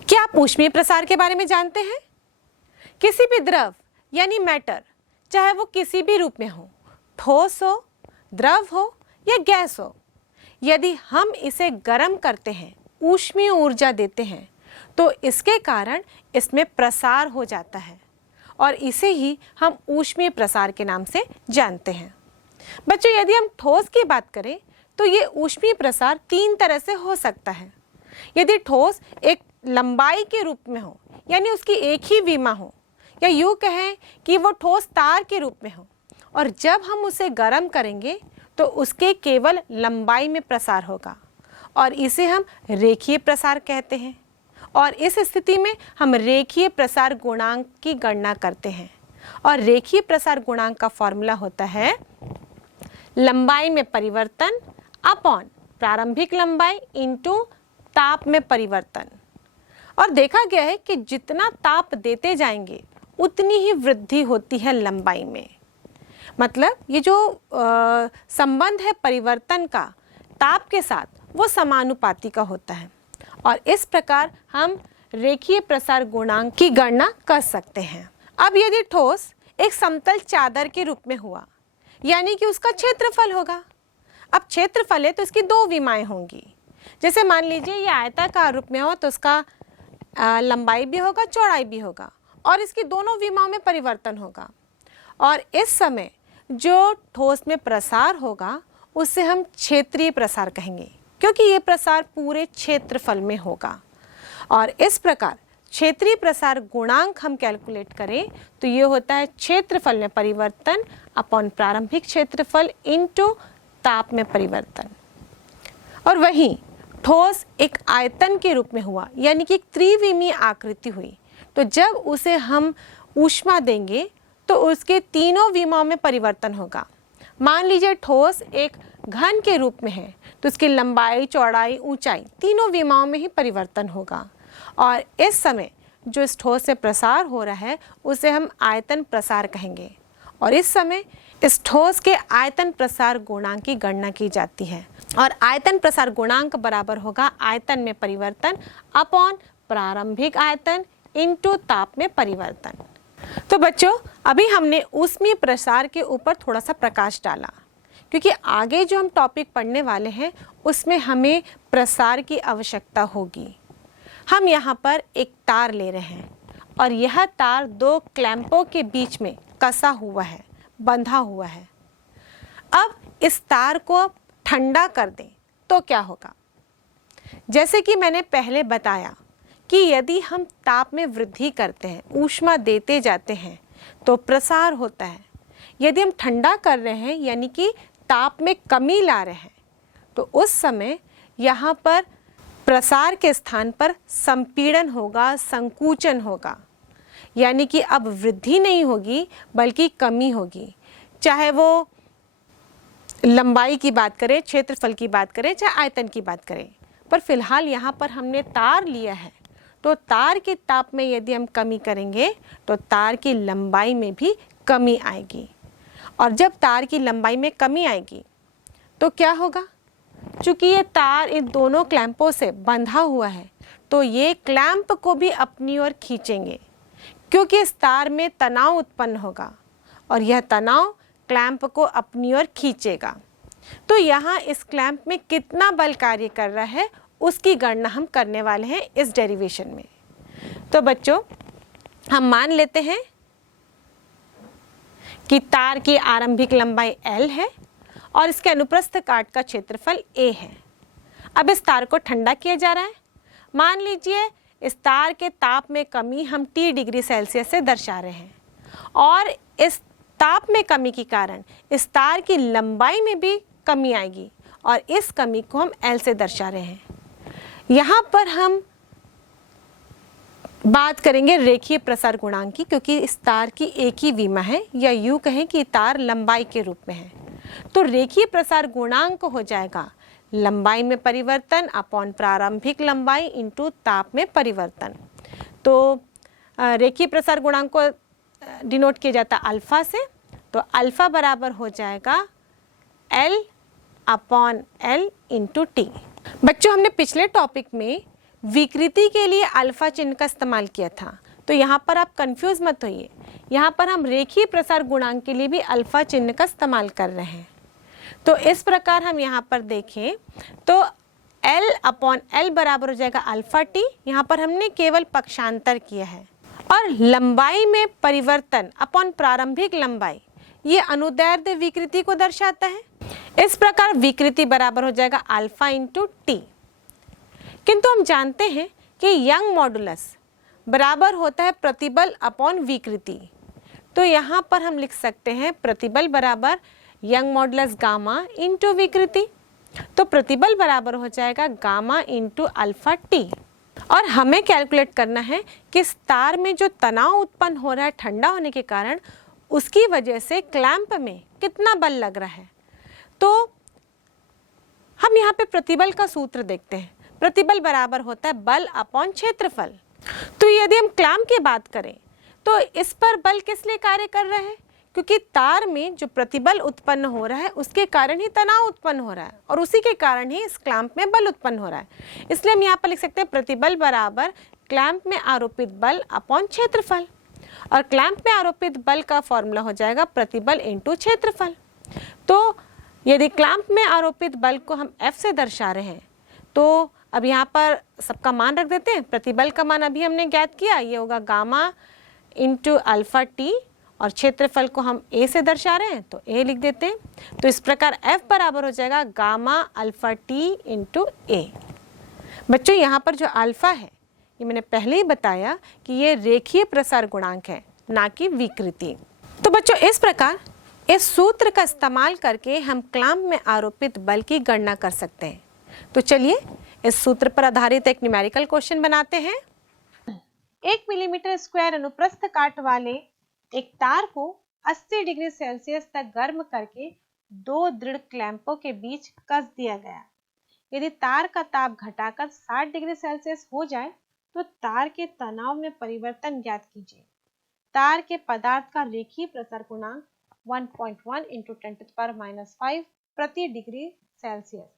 क्या आप ऊष्मीय प्रसार के बारे में जानते हैं? किसी भी द्रव यानी मैटर, चाहे वो किसी भी रूप में हो, ठोस हो, द्रव हो या गैस हो, यदि हम इसे गर्म करते हैं, ऊष्मीय ऊर्जा देते हैं, तो इसके कारण इसमें प्रसार हो जाता है और इसे ही हम ऊष्मीय प्रसार के नाम से जानते हैं। बच्चों, यदि हम ठोस की बात करें तो ये ऊष्मीय प्रसार 3 तरह से हो सकता है। यदि ठोस एक लंबाई के रूप में हो, यानी उसकी एक ही विमा हो, या यूँ कहें कि वो ठोस तार के रूप में हो, और जब हम उसे गर्म करेंगे तो उसके केवल लंबाई में प्रसार होगा और इसे हम रेखीय प्रसार कहते हैं। और इस स्थिति में हम रेखीय प्रसार गुणांक की गणना करते हैं और रेखीय प्रसार गुणांक का फॉर्मूला होता है लंबाई में परिवर्तन अपॉन प्रारंभिक लंबाई इंटू ताप में परिवर्तन। और देखा गया है कि जितना ताप देते जाएंगे उतनी ही वृद्धि होती है लंबाई में। मतलब ये जो संबंध है परिवर्तन का ताप के साथ, वो समानुपाती का होता है और इस प्रकार हम रेखीय प्रसार गुणांक की गणना कर सकते हैं। अब यदि ठोस एक समतल चादर के रूप में हुआ, यानी कि उसका क्षेत्रफल होगा। अब क्षेत्रफल है तो इसकी दो विमाएं होंगी। जैसे मान लीजिए ये आयताकार रूप में हो तो उसका लंबाई भी होगा, चौड़ाई भी होगा, और इसकी दोनों विमाओं में परिवर्तन होगा। और इस समय जो ठोस में प्रसार होगा उसे हम क्षेत्रीय प्रसार कहेंगे, क्योंकि ये प्रसार पूरे क्षेत्रफल में होगा। और इस प्रकार क्षेत्रीय प्रसार गुणांक हम कैलकुलेट करें तो ये होता है क्षेत्रफल में परिवर्तन अपॉन प्रारंभिक क्षेत्रफल इनटू ताप में परिवर्तन। और वहीं ठोस एक आयतन के रूप में हुआ, यानी कि एक त्रिविमीय आकृति हुई, तो जब उसे हम ऊष्मा देंगे तो उसके तीनों विमाओं में परिवर्तन होगा। मान लीजिए ठोस एक घन के रूप में है तो उसकी लंबाई, चौड़ाई, ऊंचाई तीनों विमाओं में ही परिवर्तन होगा। और इस समय जो इस ठोस से प्रसार हो रहा है उसे हम आयतन प्रसार कहेंगे। और इस समय इस ठोस के आयतन प्रसार गुणांक की गणना की जाती है, और आयतन प्रसार गुणांक बराबर होगा आयतन में परिवर्तन अपॉन प्रारंभिक आयतन इनटू ताप में परिवर्तन। तो बच्चों, अभी हमने ऊष्मीय प्रसार के ऊपर थोड़ा सा प्रकाश डाला, क्योंकि आगे जो हम टॉपिक पढ़ने वाले हैं उसमें हमें प्रसार की आवश्यकता होगी। हम यहाँ पर एक तार ले रहे हैं और यह तार दो क्लैंपों के बीच में कसा हुआ है, बंधा हुआ है। अब इस तार को ठंडा कर दें तो क्या होगा? जैसे कि मैंने पहले बताया कि यदि हम ताप में वृद्धि करते हैं, ऊष्मा देते जाते हैं तो प्रसार होता है। यदि हम ठंडा कर रहे हैं यानी कि ताप में कमी ला रहे हैं तो उस समय यहाँ पर प्रसार के स्थान पर संपीड़न होगा, संकुचन होगा, यानी कि अब वृद्धि नहीं होगी बल्कि कमी होगी। चाहे वो लंबाई की बात करें, क्षेत्रफल की बात करें, चाहे आयतन की बात करें। पर फिलहाल यहाँ पर हमने तार लिया है तो तार के ताप में यदि हम कमी करेंगे तो तार की लंबाई में भी कमी आएगी। और जब तार की लंबाई में कमी आएगी तो क्या होगा? चूँकि ये तार इन दोनों क्लैंपों से बंधा हुआ है तो ये क्लैंप को भी अपनी ओर खींचेंगे, क्योंकि इस तार में तनाव उत्पन्न होगा और यह तनाव क्लैंप को अपनी ओर खींचेगा। तो यहाँ इस क्लैंप में कितना बल कार्य कर रहा है उसकी गणना हम करने वाले हैं इस डेरिवेशन में। तो बच्चों, हम मान लेते हैं कि तार की आरंभिक लंबाई L है और इसके अनुप्रस्थ काट का क्षेत्रफल A है। अब इस तार को ठंडा किया जा रहा है। मान लीजिए इस तार के ताप में कमी हम T डिग्री सेल्सियस से दर्शा रहे हैं, और इस ताप में कमी के कारण इस तार की लंबाई में भी कमी आएगी और इस कमी को हम L से दर्शा रहे हैं। यहाँ पर हम बात करेंगे रेखीय प्रसार गुणांक की, क्योंकि इस तार की एक ही विमा है, या यूँ कहें कि तार लंबाई के रूप में है। तो रेखीय प्रसार गुणांक हो जाएगा लंबाई में परिवर्तन अपॉन प्रारंभिक लंबाई इंटू ताप में परिवर्तन। तो रेखीय प्रसार गुणांक को डिनोट किया जाता है अल्फा से, तो अल्फा बराबर हो जाएगा L upon L into T. बच्चों, हमने पिछले टॉपिक में विकृति के लिए अल्फा चिन्ह का इस्तेमाल किया था, तो यहाँ पर आप कंफ्यूज मत होइए। यहाँ पर हम रेखीय प्रसार गुणांक के लिए भी अल्फा चिन्ह का इस्तेमाल कर रहे हैं। तो इस प्रकार हम यहाँ पर देखें तो L अपॉन L बराबर हो जाएगा अल्फा टी। यहाँ पर हमने केवल पक्षांतर किया है। और लंबाई में परिवर्तन अपॉन प्रारंभिक लंबाई, ये अनुदैर्ध्य विकृति को दर्शाता है। इस प्रकार विकृति बराबर हो जाएगा अल्फा इंटू टी। किंतु हम जानते हैं कि यंग मॉडुलस बराबर होता है प्रतिबल अपॉन विकृति। तो यहाँ पर हम लिख सकते हैं प्रतिबल बराबर यंग मॉडुलस गामा इंटू विकृति। तो प्रतिबल बराबर हो जाएगा गामा इंटू अल्फा टी। और हमें कैलकुलेट करना है कि इस तार में जो तनाव उत्पन्न हो रहा है ठंडा होने के कारण, उसकी वजह से क्लैंप में कितना बल लग रहा है। तो हम यहाँ पे प्रतिबल का सूत्र देखते हैं। प्रतिबल बराबर होता है बल अपॉन क्षेत्रफल। तो यदि हम क्लैंप की बात करें तो इस पर बल किस लिए कार्य कर रहे हैं? क्योंकि तार में जो प्रतिबल उत्पन्न हो रहा है उसके कारण ही तनाव उत्पन्न हो रहा है और उसी के कारण ही इस क्लैंप में बल उत्पन्न हो रहा है। इसलिए हम यहाँ पर लिख सकते हैं प्रतिबल बराबर क्लैंप में आरोपित बल अपॉन क्षेत्रफल। और क्लैंप में आरोपित बल का फॉर्मूला हो जाएगा प्रतिबल इनटू क्षेत्रफल। तो यदि क्लैंप में आरोपित बल को हम F से दर्शा रहे हैं तो अब यहाँ पर सबका मान रख देते हैं। प्रतिबल का मान अभी हमने ज्ञात किया, ये होगा गामा इंटू अल्फा टी, और क्षेत्रफल को हम A से दर्शा रहे हैं तो A लिख देते हैं। तो इस प्रकार F बराबर हो जाएगा gamma alpha T into A। बच्चों यहाँ पर जो अल्फा है ये मैंने पहले ही बताया कि ये रेखीय प्रसार गुणांक है, ना कि विकृति। तो बच्चों इस प्रकार इस सूत्र का इस्तेमाल करके हम क्लैंप में आरोपित बल की गणना कर सकते हैं। तो चलिए इस सूत्र पर आधारित एक न्यूमेरिकल क्वेश्चन बनाते हैं। 1 मिलीमीटर स्क्वायर अनुप्रस्थ काट वाले एक तार को 80 डिग्री सेल्सियस तक गर्म करके 2 दृढ़ क्लैंपों के बीच कस दिया गया। यदि तार का ताप घटाकर 60 डिग्री सेल्सियस हो जाए तो तार के तनाव में परिवर्तन ज्ञात कीजिए। तार के पदार्थ का रेखीय प्रसार गुणांक 1.1 इंटू 10⁻⁵ प्रति डिग्री सेल्सियस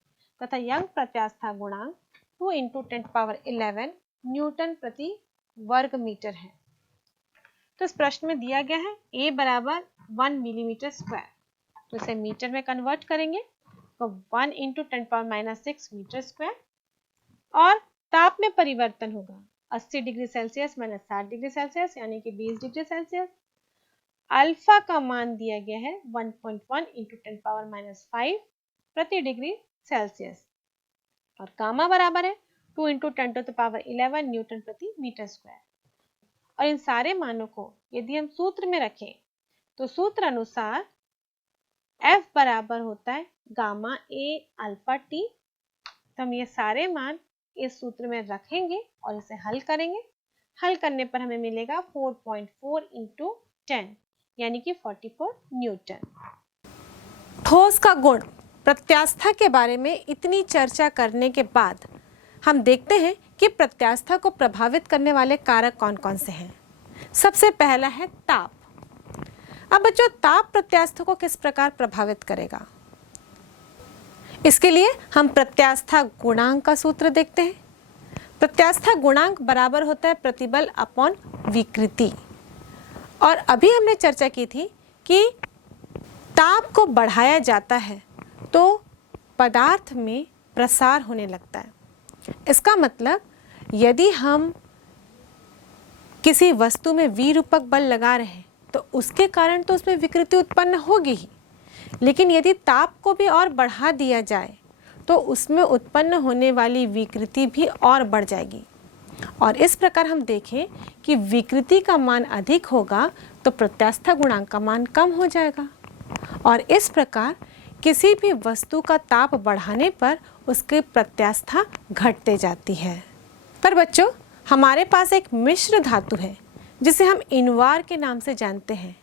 तथा यंग प्रत्यास्था गुणांक 2 इंटू 10⁻11 न्यूटन प्रति वर्ग मीटर है। तो इस प्रश्न में दिया गया है A बराबर 1 मिलीमीटर स्क्वायर, तो इसे मीटर में कन्वर्ट करेंगे तो 1 इंटू 10⁻⁶ मीटर स्क्वायर, और ताप में परिवर्तन होगा 80 degree Celsius minus 60 degree Celsius यानी कि 20 डिग्री सेल्सियस। अल्फा का मान दिया गया है 1.1 इंटू 10⁻⁵ प्रति डिग्री सेल्सियस, और गामा बराबर है 2 इंटू 10⁻11 न्यूटन प्रति मीटर स्क्वायर। और इन सारे मानों को यदि हम सूत्र में रखें तो सूत्र अनुसार F बराबर होता है गामा A अल्फा टी। तो हम ये सारे मान इस सूत्र में रखेंगे और इसे हल करेंगे। हल करने पर हमें मिलेगा 4.4 इंटू 10 यानी कि 44 न्यूटन। ठोस का गुण प्रत्यास्था के बारे में इतनी चर्चा करने के बाद हम देखते हैं कि प्रत्यास्था को प्रभावित करने वाले कारक कौन कौन से हैं। सबसे पहला है ताप। अब बच्चों ताप प्रत्यास्था को किस प्रकार प्रभावित करेगा, इसके लिए हम प्रत्यास्था गुणांक का सूत्र देखते हैं। प्रत्यास्था गुणांक बराबर होता है प्रतिबल अपॉन विकृति। और अभी हमने चर्चा की थी कि ताप को बढ़ाया जाता है तो पदार्थ में प्रसार होने लगता है। इसका मतलब यदि हम किसी वस्तु में विरूपक बल लगा रहे हैं तो उसके कारण तो उसमें विकृति उत्पन्न होगी ही, लेकिन यदि ताप को भी और बढ़ा दिया जाए तो उसमें उत्पन्न होने वाली विकृति भी और बढ़ जाएगी। और इस प्रकार हम देखें कि विकृति का मान अधिक होगा तो प्रत्यास्था गुणांक का मान कम हो जाएगा, और इस प्रकार किसी भी वस्तु का ताप बढ़ाने पर उसकी प्रत्यास्था घटते जाती है। पर बच्चों हमारे पास एक मिश्र धातु है जिसे हम इनवार के नाम से जानते हैं।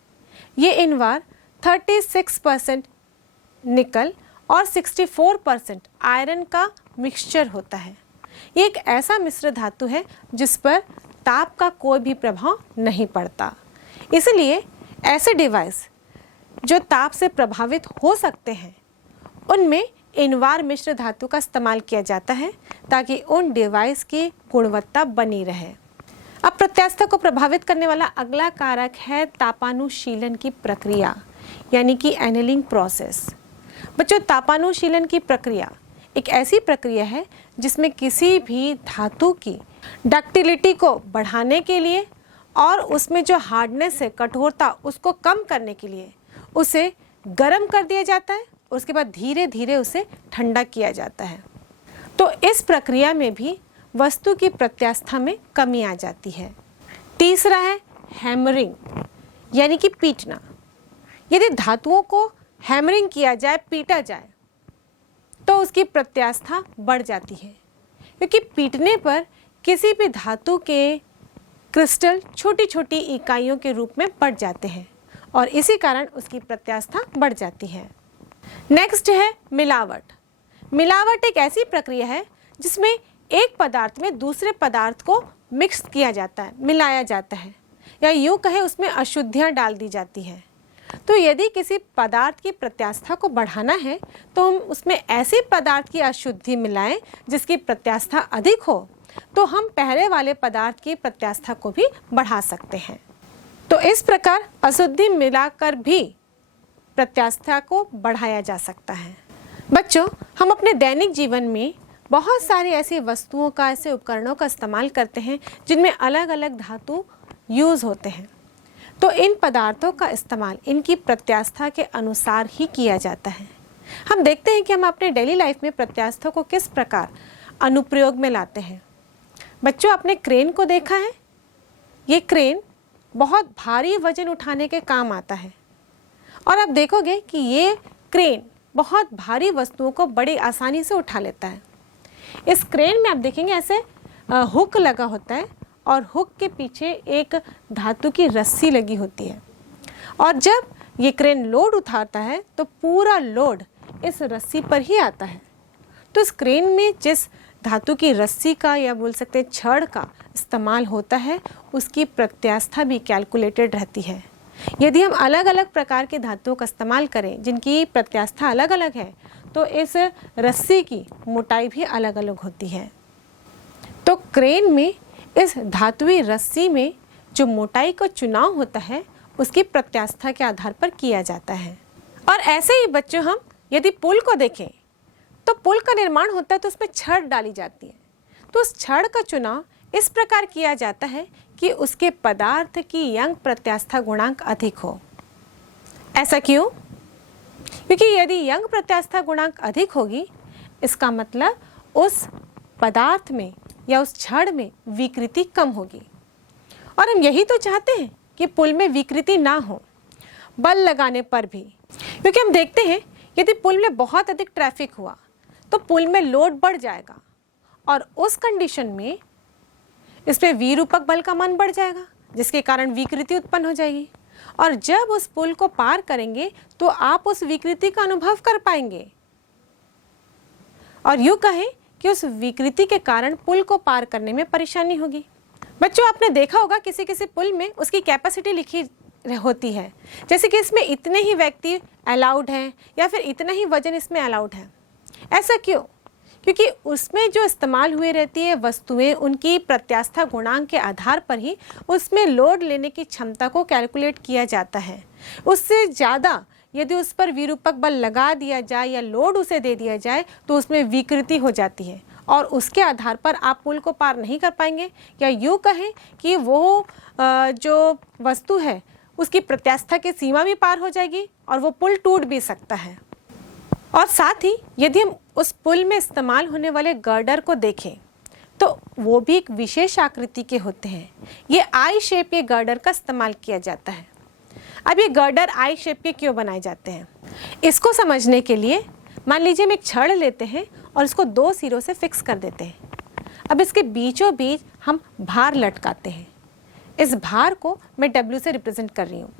ये इनवार 36% निकल और 64% आयरन का मिक्सचर होता है। ये एक ऐसा मिश्र धातु है जिस पर ताप का कोई भी प्रभाव नहीं पड़ता। इसलिए ऐसे डिवाइस जो ताप से प्रभावित हो सकते हैं उनमें इनवार मिश्र धातु का इस्तेमाल किया जाता है ताकि उन डिवाइस की गुणवत्ता बनी रहे। अब प्रत्यास्था को प्रभावित करने वाला अगला कारक है तापानुशीलन की प्रक्रिया यानी कि एनेलिंग प्रोसेस। बच्चों तापानुशीलन की प्रक्रिया एक ऐसी प्रक्रिया है जिसमें किसी भी धातु की डक्टिलिटी को बढ़ाने के लिए और उसमें जो हार्डनेस है, कठोरता, उसको कम करने के लिए उसे गर्म कर दिया जाता है, उसके बाद धीरे धीरे उसे ठंडा किया जाता है। तो इस प्रक्रिया में भी वस्तु की प्रत्यास्था में कमी आ जाती है। तीसरा है हैमरिंग यानी कि पीटना। यदि धातुओं को हैमरिंग किया जाए, पीटा जाए, तो उसकी प्रत्यास्था बढ़ जाती है, क्योंकि पीटने पर किसी भी धातु के क्रिस्टल छोटी छोटी इकाइयों के रूप में बढ़ जाते हैं और इसी कारण उसकी प्रत्यास्था बढ़ जाती है। नेक्स्ट है मिलावट। मिलावट एक ऐसी प्रक्रिया है जिसमें एक पदार्थ में दूसरे पदार्थ को मिक्स किया जाता है, मिलाया जाता है, या यूँ कहे उसमें अशुद्धियाँ डाल दी जाती हैं। तो यदि किसी पदार्थ की प्रत्यास्था को बढ़ाना है तो हम उसमें ऐसे पदार्थ की अशुद्धि मिलाएं जिसकी प्रत्यास्था अधिक हो, तो हम पहले वाले पदार्थ की प्रत्यास्था को भी बढ़ा सकते हैं। तो इस प्रकार अशुद्धि मिलाकर भी प्रत्यास्थता को बढ़ाया जा सकता है। बच्चों, हम अपने दैनिक जीवन में बहुत सारी ऐसी वस्तुओं का, ऐसे उपकरणों का इस्तेमाल करते हैं जिनमें अलग अलग धातु यूज़ होते हैं। तो इन पदार्थों का इस्तेमाल इनकी प्रत्यास्था के अनुसार ही किया जाता है। हम देखते हैं कि हम अपने डेली लाइफ में प्रत्यास्थों को किस प्रकार अनुप्रयोग में लाते हैं। बच्चों, आपने क्रेन को देखा है? ये क्रेन बहुत भारी वजन उठाने के काम आता है और आप देखोगे कि ये क्रेन बहुत भारी वस्तुओं को बड़ी आसानी से उठा लेता है। इस क्रेन में आप देखेंगे ऐसे हुक लगा होता है और हुक के पीछे एक धातु की रस्सी लगी होती है और जब ये क्रेन लोड उठाता है तो पूरा लोड इस रस्सी पर ही आता है। तो इस क्रेन में जिस धातु की रस्सी का या बोल सकते हैं छड़ का इस्तेमाल होता है, उसकी प्रत्यास्था भी कैलकुलेटेड रहती है। यदि हम अलग अलग प्रकार के धातुओं का इस्तेमाल करें जिनकी प्रत्यास्था अलग अलग है, तो इस रस्सी की मोटाई भी अलग अलग होती है। तो क्रेन में इस धातुई रस्सी में जो मोटाई का चुनाव होता है, उसकी प्रत्यास्था के आधार पर किया जाता है। और ऐसे ही बच्चों, हम यदि पुल को देखें तो पुल का निर्माण होता है तो उसमें छड़ डाली जाती है। तो उस छड़ का चुनाव इस प्रकार किया जाता है कि उसके पदार्थ की यंग प्रत्यास्था गुणांक अधिक हो। ऐसा क्यों? क्योंकि यदि यंग प्रत्यास्था गुणांक अधिक होगी, इसका मतलब उस पदार्थ में या उस छड़ में विकृति कम होगी। और हम यही तो चाहते हैं कि पुल में विकृति ना हो, बल लगाने पर भी। क्योंकि हम देखते हैं यदि पुल में बहुत अधिक ट्रैफिक हुआ तो पुल में लोड बढ़ जाएगा और उस कंडीशन में इस पे विरूपक बल का मान बढ़ जाएगा, जिसके कारण विकृति उत्पन्न हो जाएगी। और जब उस पुल को पार करेंगे तो आप उस विकृति का अनुभव कर पाएंगे और यूँ कहें कि उस विकृति के कारण पुल को पार करने में परेशानी होगी। बच्चों, आपने देखा होगा किसी किसी पुल में उसकी कैपेसिटी लिखी होती है, जैसे कि इसमें इतने ही व्यक्ति अलाउड हैं या फिर इतना ही वजन इसमें अलाउड है। ऐसा क्यों? क्योंकि उसमें जो इस्तेमाल हुई रहती है वस्तुएं, उनकी प्रत्यास्था गुणांक के आधार पर ही उसमें लोड लेने की क्षमता को कैलकुलेट किया जाता है। उससे ज़्यादा यदि उस पर विरूपक बल लगा दिया जाए या लोड उसे दे दिया जाए तो उसमें विकृति हो जाती है और उसके आधार पर आप पुल को पार नहीं कर पाएंगे, या यूँ कहें कि वो जो वस्तु है उसकी प्रत्यास्था की सीमा भी पार हो जाएगी और वो पुल टूट भी सकता है। और साथ ही यदि हम उस पुल में इस्तेमाल होने वाले गर्डर को देखें तो वो भी एक विशेष आकृति के होते हैं। ये आई शेप के गर्डर का इस्तेमाल किया जाता है। अब ये गर्डर आई शेप के क्यों बनाए जाते हैं, इसको समझने के लिए मान लीजिए हम एक छड़ लेते हैं और इसको दो सिरों से फिक्स कर देते हैं। अब इसके बीचों बीच हम भार लटकाते हैं। इस भार को मैं W से रिप्रेजेंट कर रही हूँ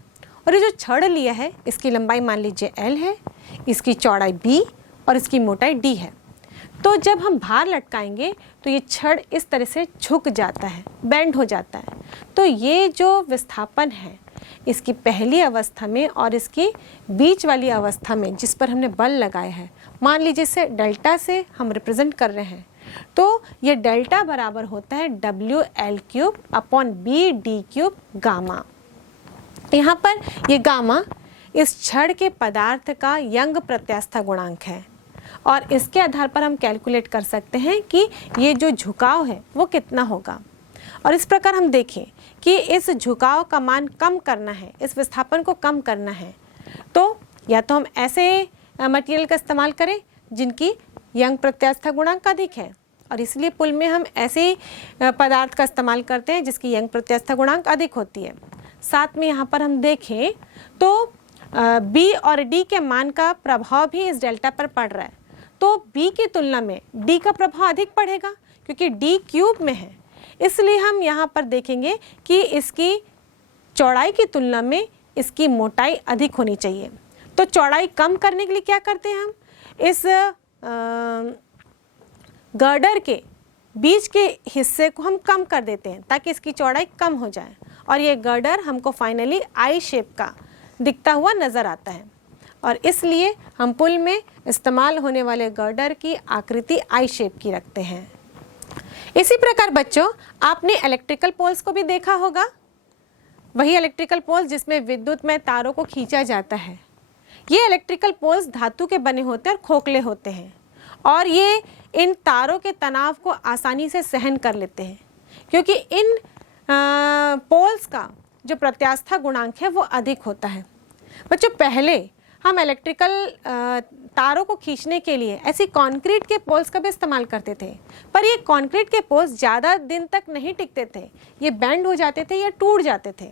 और ये जो छड़ लिया है इसकी लंबाई मान लीजिए L है, इसकी चौड़ाई B और इसकी मोटाई D है। तो जब हम भार लटकाएंगे तो ये छड़ इस तरह से झुक जाता है, बेंड हो जाता है। तो ये जो विस्थापन है इसकी पहली अवस्था में और इसकी बीच वाली अवस्था में जिस पर हमने बल लगाया है, मान लीजिए इसे डेल्टा से हम रिप्रेजेंट कर रहे हैं, तो ये डेल्टा बराबर होता है WL³ अपॉन BD³ गामा। यहाँ पर ये गामा इस छड़ के पदार्थ का यंग प्रत्यास्था गुणांक है और इसके आधार पर हम कैलकुलेट कर सकते हैं कि ये जो झुकाव है वो कितना होगा। और इस प्रकार हम देखें कि इस झुकाव का मान कम करना है, इस विस्थापन को कम करना है, तो या तो हम ऐसे मटेरियल का इस्तेमाल करें जिनकी यंग प्रत्यास्था गुणांक अधिक है, और इसलिए पुल में हम ऐसे पदार्थ का इस्तेमाल करते हैं जिसकी यंग प्रत्यास्था गुणांक अधिक होती है। साथ में यहाँ पर हम देखें तो B और D के मान का प्रभाव भी इस डेल्टा पर पड़ रहा है, तो B की तुलना में D का प्रभाव अधिक पड़ेगा क्योंकि D³ में है। इसलिए हम यहाँ पर देखेंगे कि इसकी चौड़ाई की तुलना में इसकी मोटाई अधिक होनी चाहिए। तो चौड़ाई कम करने के लिए क्या करते हैं, हम इस गर्डर के बीच के हिस्से को हम कम कर देते हैं ताकि इसकी चौड़ाई कम हो जाए और ये गर्डर हमको फाइनली आई शेप का दिखता हुआ नज़र आता है। और इसलिए हम पुल में इस्तेमाल होने वाले गर्डर की आकृति आई शेप की रखते हैं। इसी प्रकार बच्चों, आपने इलेक्ट्रिकल पोल्स को भी देखा होगा। वही इलेक्ट्रिकल पोल्स जिसमें विद्युत में तारों को खींचा जाता है। ये इलेक्ट्रिकल पोल्स धातु के बने होते हैं और खोखले होते हैं और ये इन तारों के तनाव को आसानी से सहन कर लेते हैं क्योंकि इन पोल्स का जो प्रत्यास्था गुणांक है वो अधिक होता है। बच्चों, पहले हम इलेक्ट्रिकल तारों को खींचने के लिए ऐसी कंक्रीट के पोल्स का भी इस्तेमाल करते थे, पर ये कंक्रीट के पोल्स ज़्यादा दिन तक नहीं टिकते थे, ये बेंड हो जाते थे या टूट जाते थे।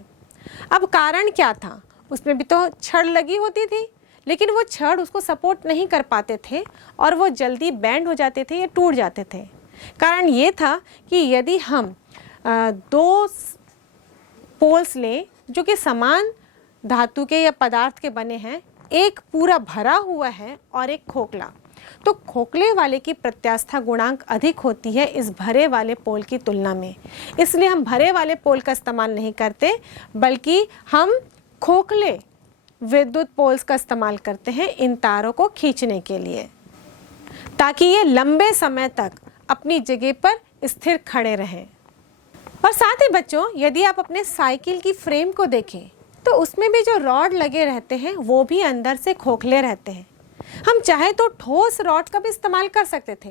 अब कारण क्या था? उसमें भी तो छड़ लगी होती थी, लेकिन वो छड़ उसको सपोर्ट नहीं कर पाते थे और वो जल्दी बेंड हो जाते थे या टूट जाते थे। कारण ये था कि यदि हम दो पोल्स लें जो कि समान धातु के या पदार्थ के बने हैं, एक पूरा भरा हुआ है और एक खोखला, तो खोखले वाले की प्रत्यास्था गुणांक अधिक होती है इस भरे वाले पोल की तुलना में। इसलिए हम भरे वाले पोल का इस्तेमाल नहीं करते, बल्कि हम खोखले विद्युत पोल्स का इस्तेमाल करते हैं इन तारों को खींचने के लिए, ताकि ये लंबे समय तक अपनी जगह पर स्थिर खड़े रहें। और साथ ही बच्चों, यदि आप अपने साइकिल की फ्रेम को देखें तो उसमें भी जो रॉड लगे रहते हैं वो भी अंदर से खोखले रहते हैं। हम चाहे तो ठोस रॉड का भी इस्तेमाल कर सकते थे,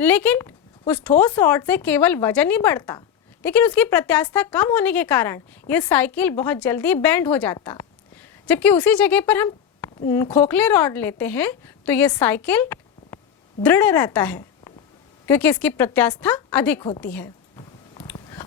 लेकिन उस ठोस रॉड से केवल वजन ही बढ़ता, लेकिन उसकी प्रत्यास्था कम होने के कारण ये साइकिल बहुत जल्दी बेंड हो जाता। जबकि उसी जगह पर हम खोखले रॉड लेते हैं तो ये साइकिल दृढ़ रहता है क्योंकि इसकी प्रत्यास्था अधिक होती है।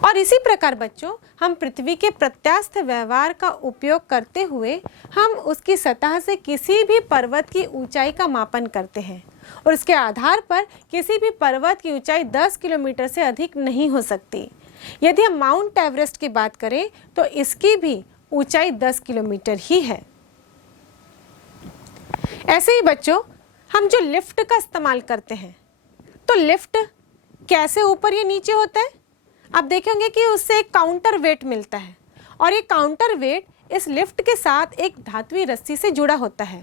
और इसी प्रकार बच्चों, हम पृथ्वी के प्रत्यास्थ व्यवहार का उपयोग करते हुए हम उसकी सतह से किसी भी पर्वत की ऊंचाई का मापन करते हैं और इसके आधार पर किसी भी पर्वत की ऊंचाई 10 किलोमीटर से अधिक नहीं हो सकती। यदि हम माउंट एवरेस्ट की बात करें तो इसकी भी ऊंचाई 10 किलोमीटर ही है। ऐसे ही बच्चों, हम जो लिफ्ट का इस्तेमाल करते हैं, तो लिफ्ट कैसे ऊपर या नीचे होता है? आप देखेंगे कि उससे एक काउंटर वेट मिलता है और ये काउंटर वेट इस लिफ्ट के साथ एक धात्विक रस्सी से जुड़ा होता है।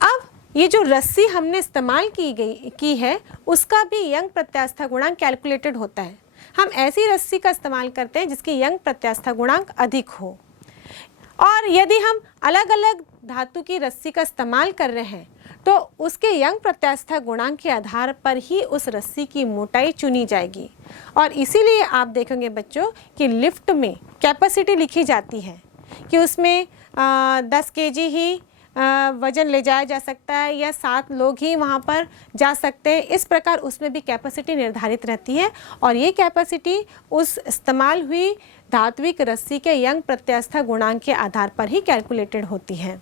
अब ये जो रस्सी हमने इस्तेमाल की है उसका भी यंग प्रत्यास्था गुणांक कैलकुलेटेड होता है। हम ऐसी रस्सी का इस्तेमाल करते हैं जिसकी यंग प्रत्यास्था गुणांक अधिक हो। और यदि हम अलग अलग धातु की रस्सी का इस्तेमाल कर रहे हैं तो उसके यंग प्रत्यास्था गुणांक के आधार पर ही उस रस्सी की मोटाई चुनी जाएगी। और इसीलिए आप देखेंगे बच्चों कि लिफ्ट में कैपेसिटी लिखी जाती है कि उसमें 10 केजी ही वजन ले जाया जा सकता है या 7 लोग ही वहाँ पर जा सकते हैं। इस प्रकार उसमें भी कैपेसिटी निर्धारित रहती है और ये कैपेसिटी उस इस्तेमाल हुई धात्विक रस्सी के यंग प्रत्यास्था गुणांक के आधार पर ही कैलकुलेटेड होती है।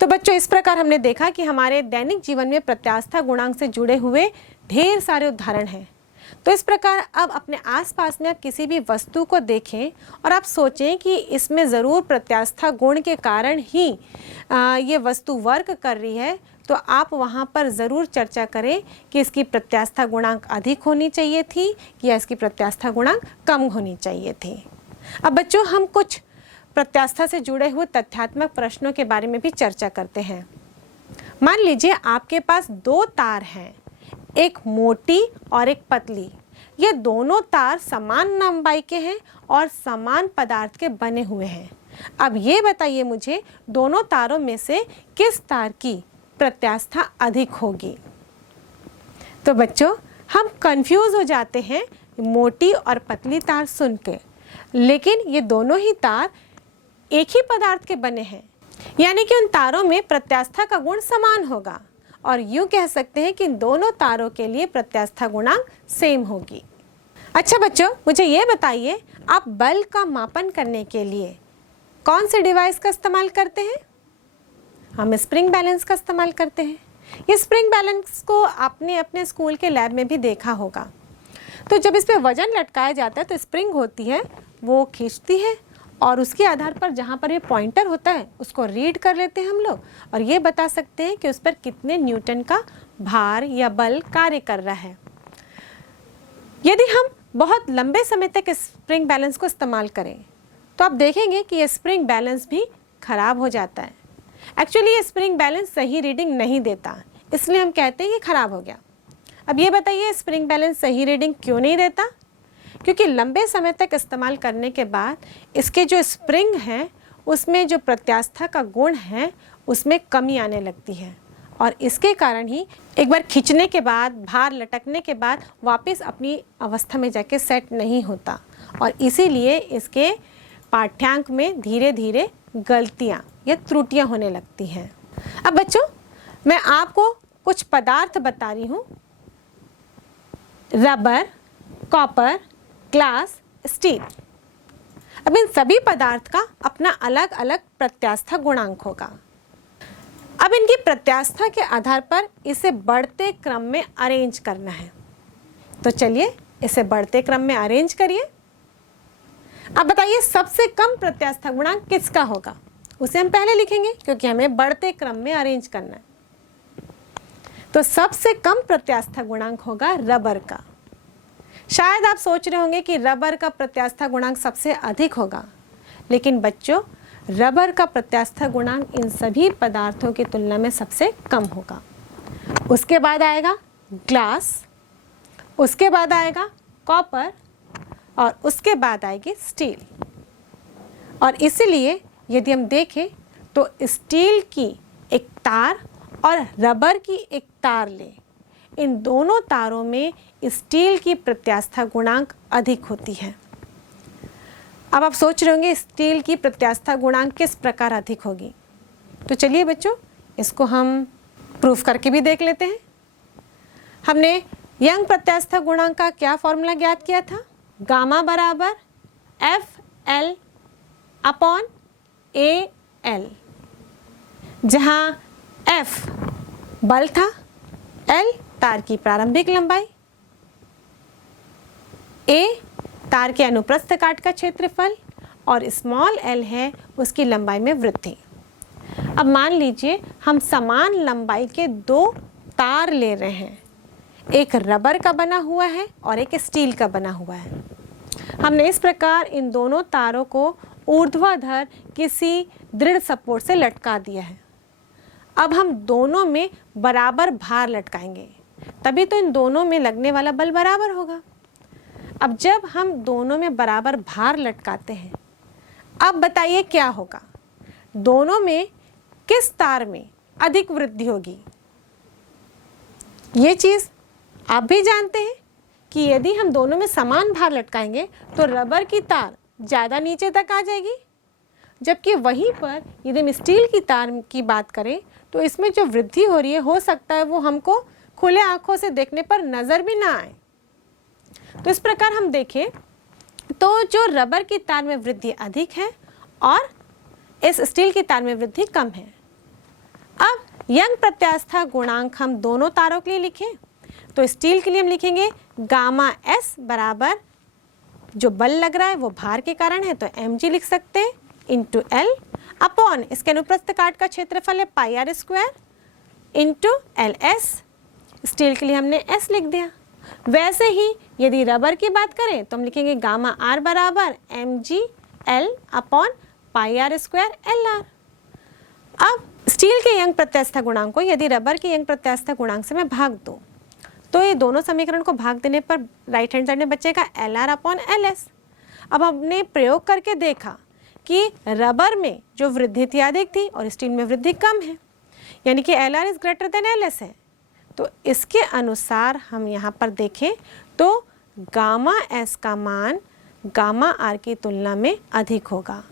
तो बच्चों, इस प्रकार हमने देखा कि हमारे दैनिक जीवन में प्रत्यास्था गुणांक से जुड़े हुए ढेर सारे उदाहरण हैं। तो इस प्रकार अब अपने आसपास में किसी भी वस्तु को देखें और आप सोचें कि इसमें ज़रूर प्रत्यास्था गुण के कारण ही ये वस्तु वर्क कर रही है, तो आप वहाँ पर ज़रूर चर्चा करें कि इसकी प्रत्यास्था गुणांक अधिक होनी चाहिए थी या इसकी प्रत्यास्था गुणांक कम होनी चाहिए थी। अब बच्चों, हम कुछ प्रत्यास्था से जुड़े हुए तथ्यात्मक प्रश्नों के बारे में भी चर्चा करते हैं। मान लीजिए आपके पास 2 तार हैं, एक मोटी और एक पतली। ये दोनों तार समान लंबाई के हैं और समान पदार्थ के बने हुए हैं। अब ये बताइए मुझे, दोनों तारों में से किस तार की प्रत्यास्था अधिक होगी? तो बच्चों, हम कंफ्यूज हो जाते हैं मोटी और पतली तार सुन के, लेकिन ये दोनों ही तार एक ही पदार्थ के बने हैं, यानी कि उन तारों में प्रत्यास्था का गुण समान होगा और यूं कह सकते हैं कि इन दोनों तारों के लिए प्रत्यास्था गुणांक सेम होगी। अच्छा बच्चों, मुझे ये बताइए, आप बल का मापन करने के लिए कौन से डिवाइस का इस्तेमाल करते हैं? हम स्प्रिंग बैलेंस का इस्तेमाल करते हैं। ये स्प्रिंग बैलेंस को आपने अपने स्कूल के लैब में भी देखा होगा। तो जब इस पे वजन लटकाया जाता है तो स्प्रिंग होती है, वो खींचती है और उसके आधार पर जहाँ पर ये पॉइंटर होता है उसको रीड कर लेते हैं हम लोग और ये बता सकते हैं कि उस पर कितने न्यूटन का भार या बल कार्य कर रहा है। यदि हम बहुत लंबे समय तक स्प्रिंग बैलेंस को इस्तेमाल करें तो आप देखेंगे कि ये स्प्रिंग बैलेंस भी खराब हो जाता है। एक्चुअली ये स्प्रिंग बैलेंस सही रीडिंग नहीं देता, इसलिए हम कहते हैं कि खराब हो गया। अब ये बताइए, स्प्रिंग बैलेंस सही रीडिंग क्यों नहीं देता? क्योंकि लंबे समय तक इस्तेमाल करने के बाद इसके जो स्प्रिंग हैं उसमें जो प्रत्यास्था का गुण है उसमें कमी आने लगती है और इसके कारण ही एक बार खींचने के बाद, भार लटकने के बाद वापस अपनी अवस्था में जाके सेट नहीं होता और इसीलिए इसके पाठ्यांक में धीरे धीरे गलतियाँ या त्रुटियाँ होने लगती हैं। अब बच्चों, मैं आपको कुछ पदार्थ बता रही हूँ, रबर, कॉपर, ग्लास, स्टील। अब इन सभी पदार्थ का अपना अलग अलग प्रत्यास्था गुणांक होगा। अब इनकी प्रत्यास्था के आधार पर इसे बढ़ते क्रम में अरेंज करना है। तो चलिए इसे बढ़ते क्रम में अरेंज करिए। अब बताइए सबसे कम प्रत्यास्था गुणांक किसका होगा? उसे हम पहले लिखेंगे क्योंकि हमें बढ़ते क्रम में अरेंज करना है। तो सबसे कम प्रत्यास्था गुणांक होगा रबर का। शायद आप सोच रहे होंगे कि रबर का प्रत्यास्था गुणांक सबसे अधिक होगा, लेकिन बच्चों रबर का प्रत्यास्था गुणांक इन सभी पदार्थों की तुलना में सबसे कम होगा। उसके बाद आएगा ग्लास, उसके बाद आएगा कॉपर और उसके बाद आएगी स्टील। और इसीलिए यदि हम देखें तो स्टील की एक तार और रबर की एक तार लें, इन दोनों तारों में स्टील की प्रत्यास्था गुणांक अधिक होती है। अब आप सोच रहे होंगे स्टील की प्रत्यास्था गुणांक किस प्रकार अधिक होगी। तो चलिए बच्चों इसको हम प्रूफ करके भी देख लेते हैं। हमने यंग प्रत्यास्था गुणांक का क्या फॉर्मूला ज्ञात किया था? गामा बराबर FL अपॉन AL, जहाँ F बल था, L तार की प्रारंभिक लंबाई, A तार के अनुप्रस्थ काट का क्षेत्रफल और स्मॉल l है उसकी लंबाई में वृद्धि। अब मान लीजिए हम समान लंबाई के दो तार ले रहे हैं, एक रबर का बना हुआ है और एक स्टील का बना हुआ है। हमने इस प्रकार इन दोनों तारों को ऊर्ध्वाधर किसी दृढ़ सपोर्ट से लटका दिया है। अब हम दोनों में बराबर भार लटकाएंगे, तभी तो इन दोनों में लगने वाला बल बराबर होगा। अब जब हम दोनों में बराबर भार लटकाते हैं, अब बताइए क्या होगा? दोनों में किस तार में अधिक वृद्धि होगी? ये चीज़ आप भी जानते हैं कि यदि हम दोनों में समान भार लटकाएंगे तो रबर की तार ज़्यादा नीचे तक आ जाएगी, जबकि वहीं पर यदि हम स्टील की तार की बात करें तो इसमें जो वृद्धि हो रही है हो सकता है वो हमको खुले आंखों से देखने पर नज़र भी ना आए। तो इस प्रकार हम देखें तो जो रबर की तार में वृद्धि अधिक है और इस स्टील की तार में वृद्धि कम है। अब यंग प्रत्यास्था गुणांक हम दोनों तारों के लिए लिखें तो स्टील के लिए हम लिखेंगे गामा S बराबर जो बल लग रहा है वो भार के कारण है तो mg लिख सकते हैं इंटू L अपॉन इसके अनुप्रस्थ काट का क्षेत्रफल है pi r square into LS। Steel के लिए हमने S लिख दिया। वैसे ही यदि रबर की बात करें तो हम लिखेंगे गामा R बराबर mg L upon pi r square LR। अब स्टील के यंग प्रत्यास्था गुणांक को यदि रबर के यंग प्रत्यास्था गुणांक से मैं भाग दूं तो ये दोनों समीकरण को भाग देने पर राइट हैंड साइड में बचेगा LR अपॉन LS। अब हमने प्रयोग करके देखा कि रबर में जो वृद्धि थी अधिक थी और स्टील में वृद्धि कम है, यानी कि LR is greater than LS है। तो इसके अनुसार हम यहाँ पर देखें तो गामा S का मान गामा R की तुलना में अधिक होगा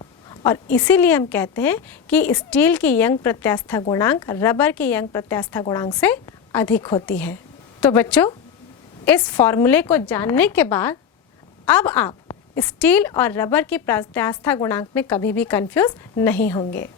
और इसीलिए हम कहते हैं कि स्टील की यंग प्रत्यास्था गुणांक रबर की यंग प्रत्यास्था गुणांक से अधिक होती है। तो बच्चों इस फॉर्मूले को जानने के बाद अब आप स्टील और रबर की प्रत्यास्था गुणांक में कभी भी कंफ्यूज नहीं होंगे।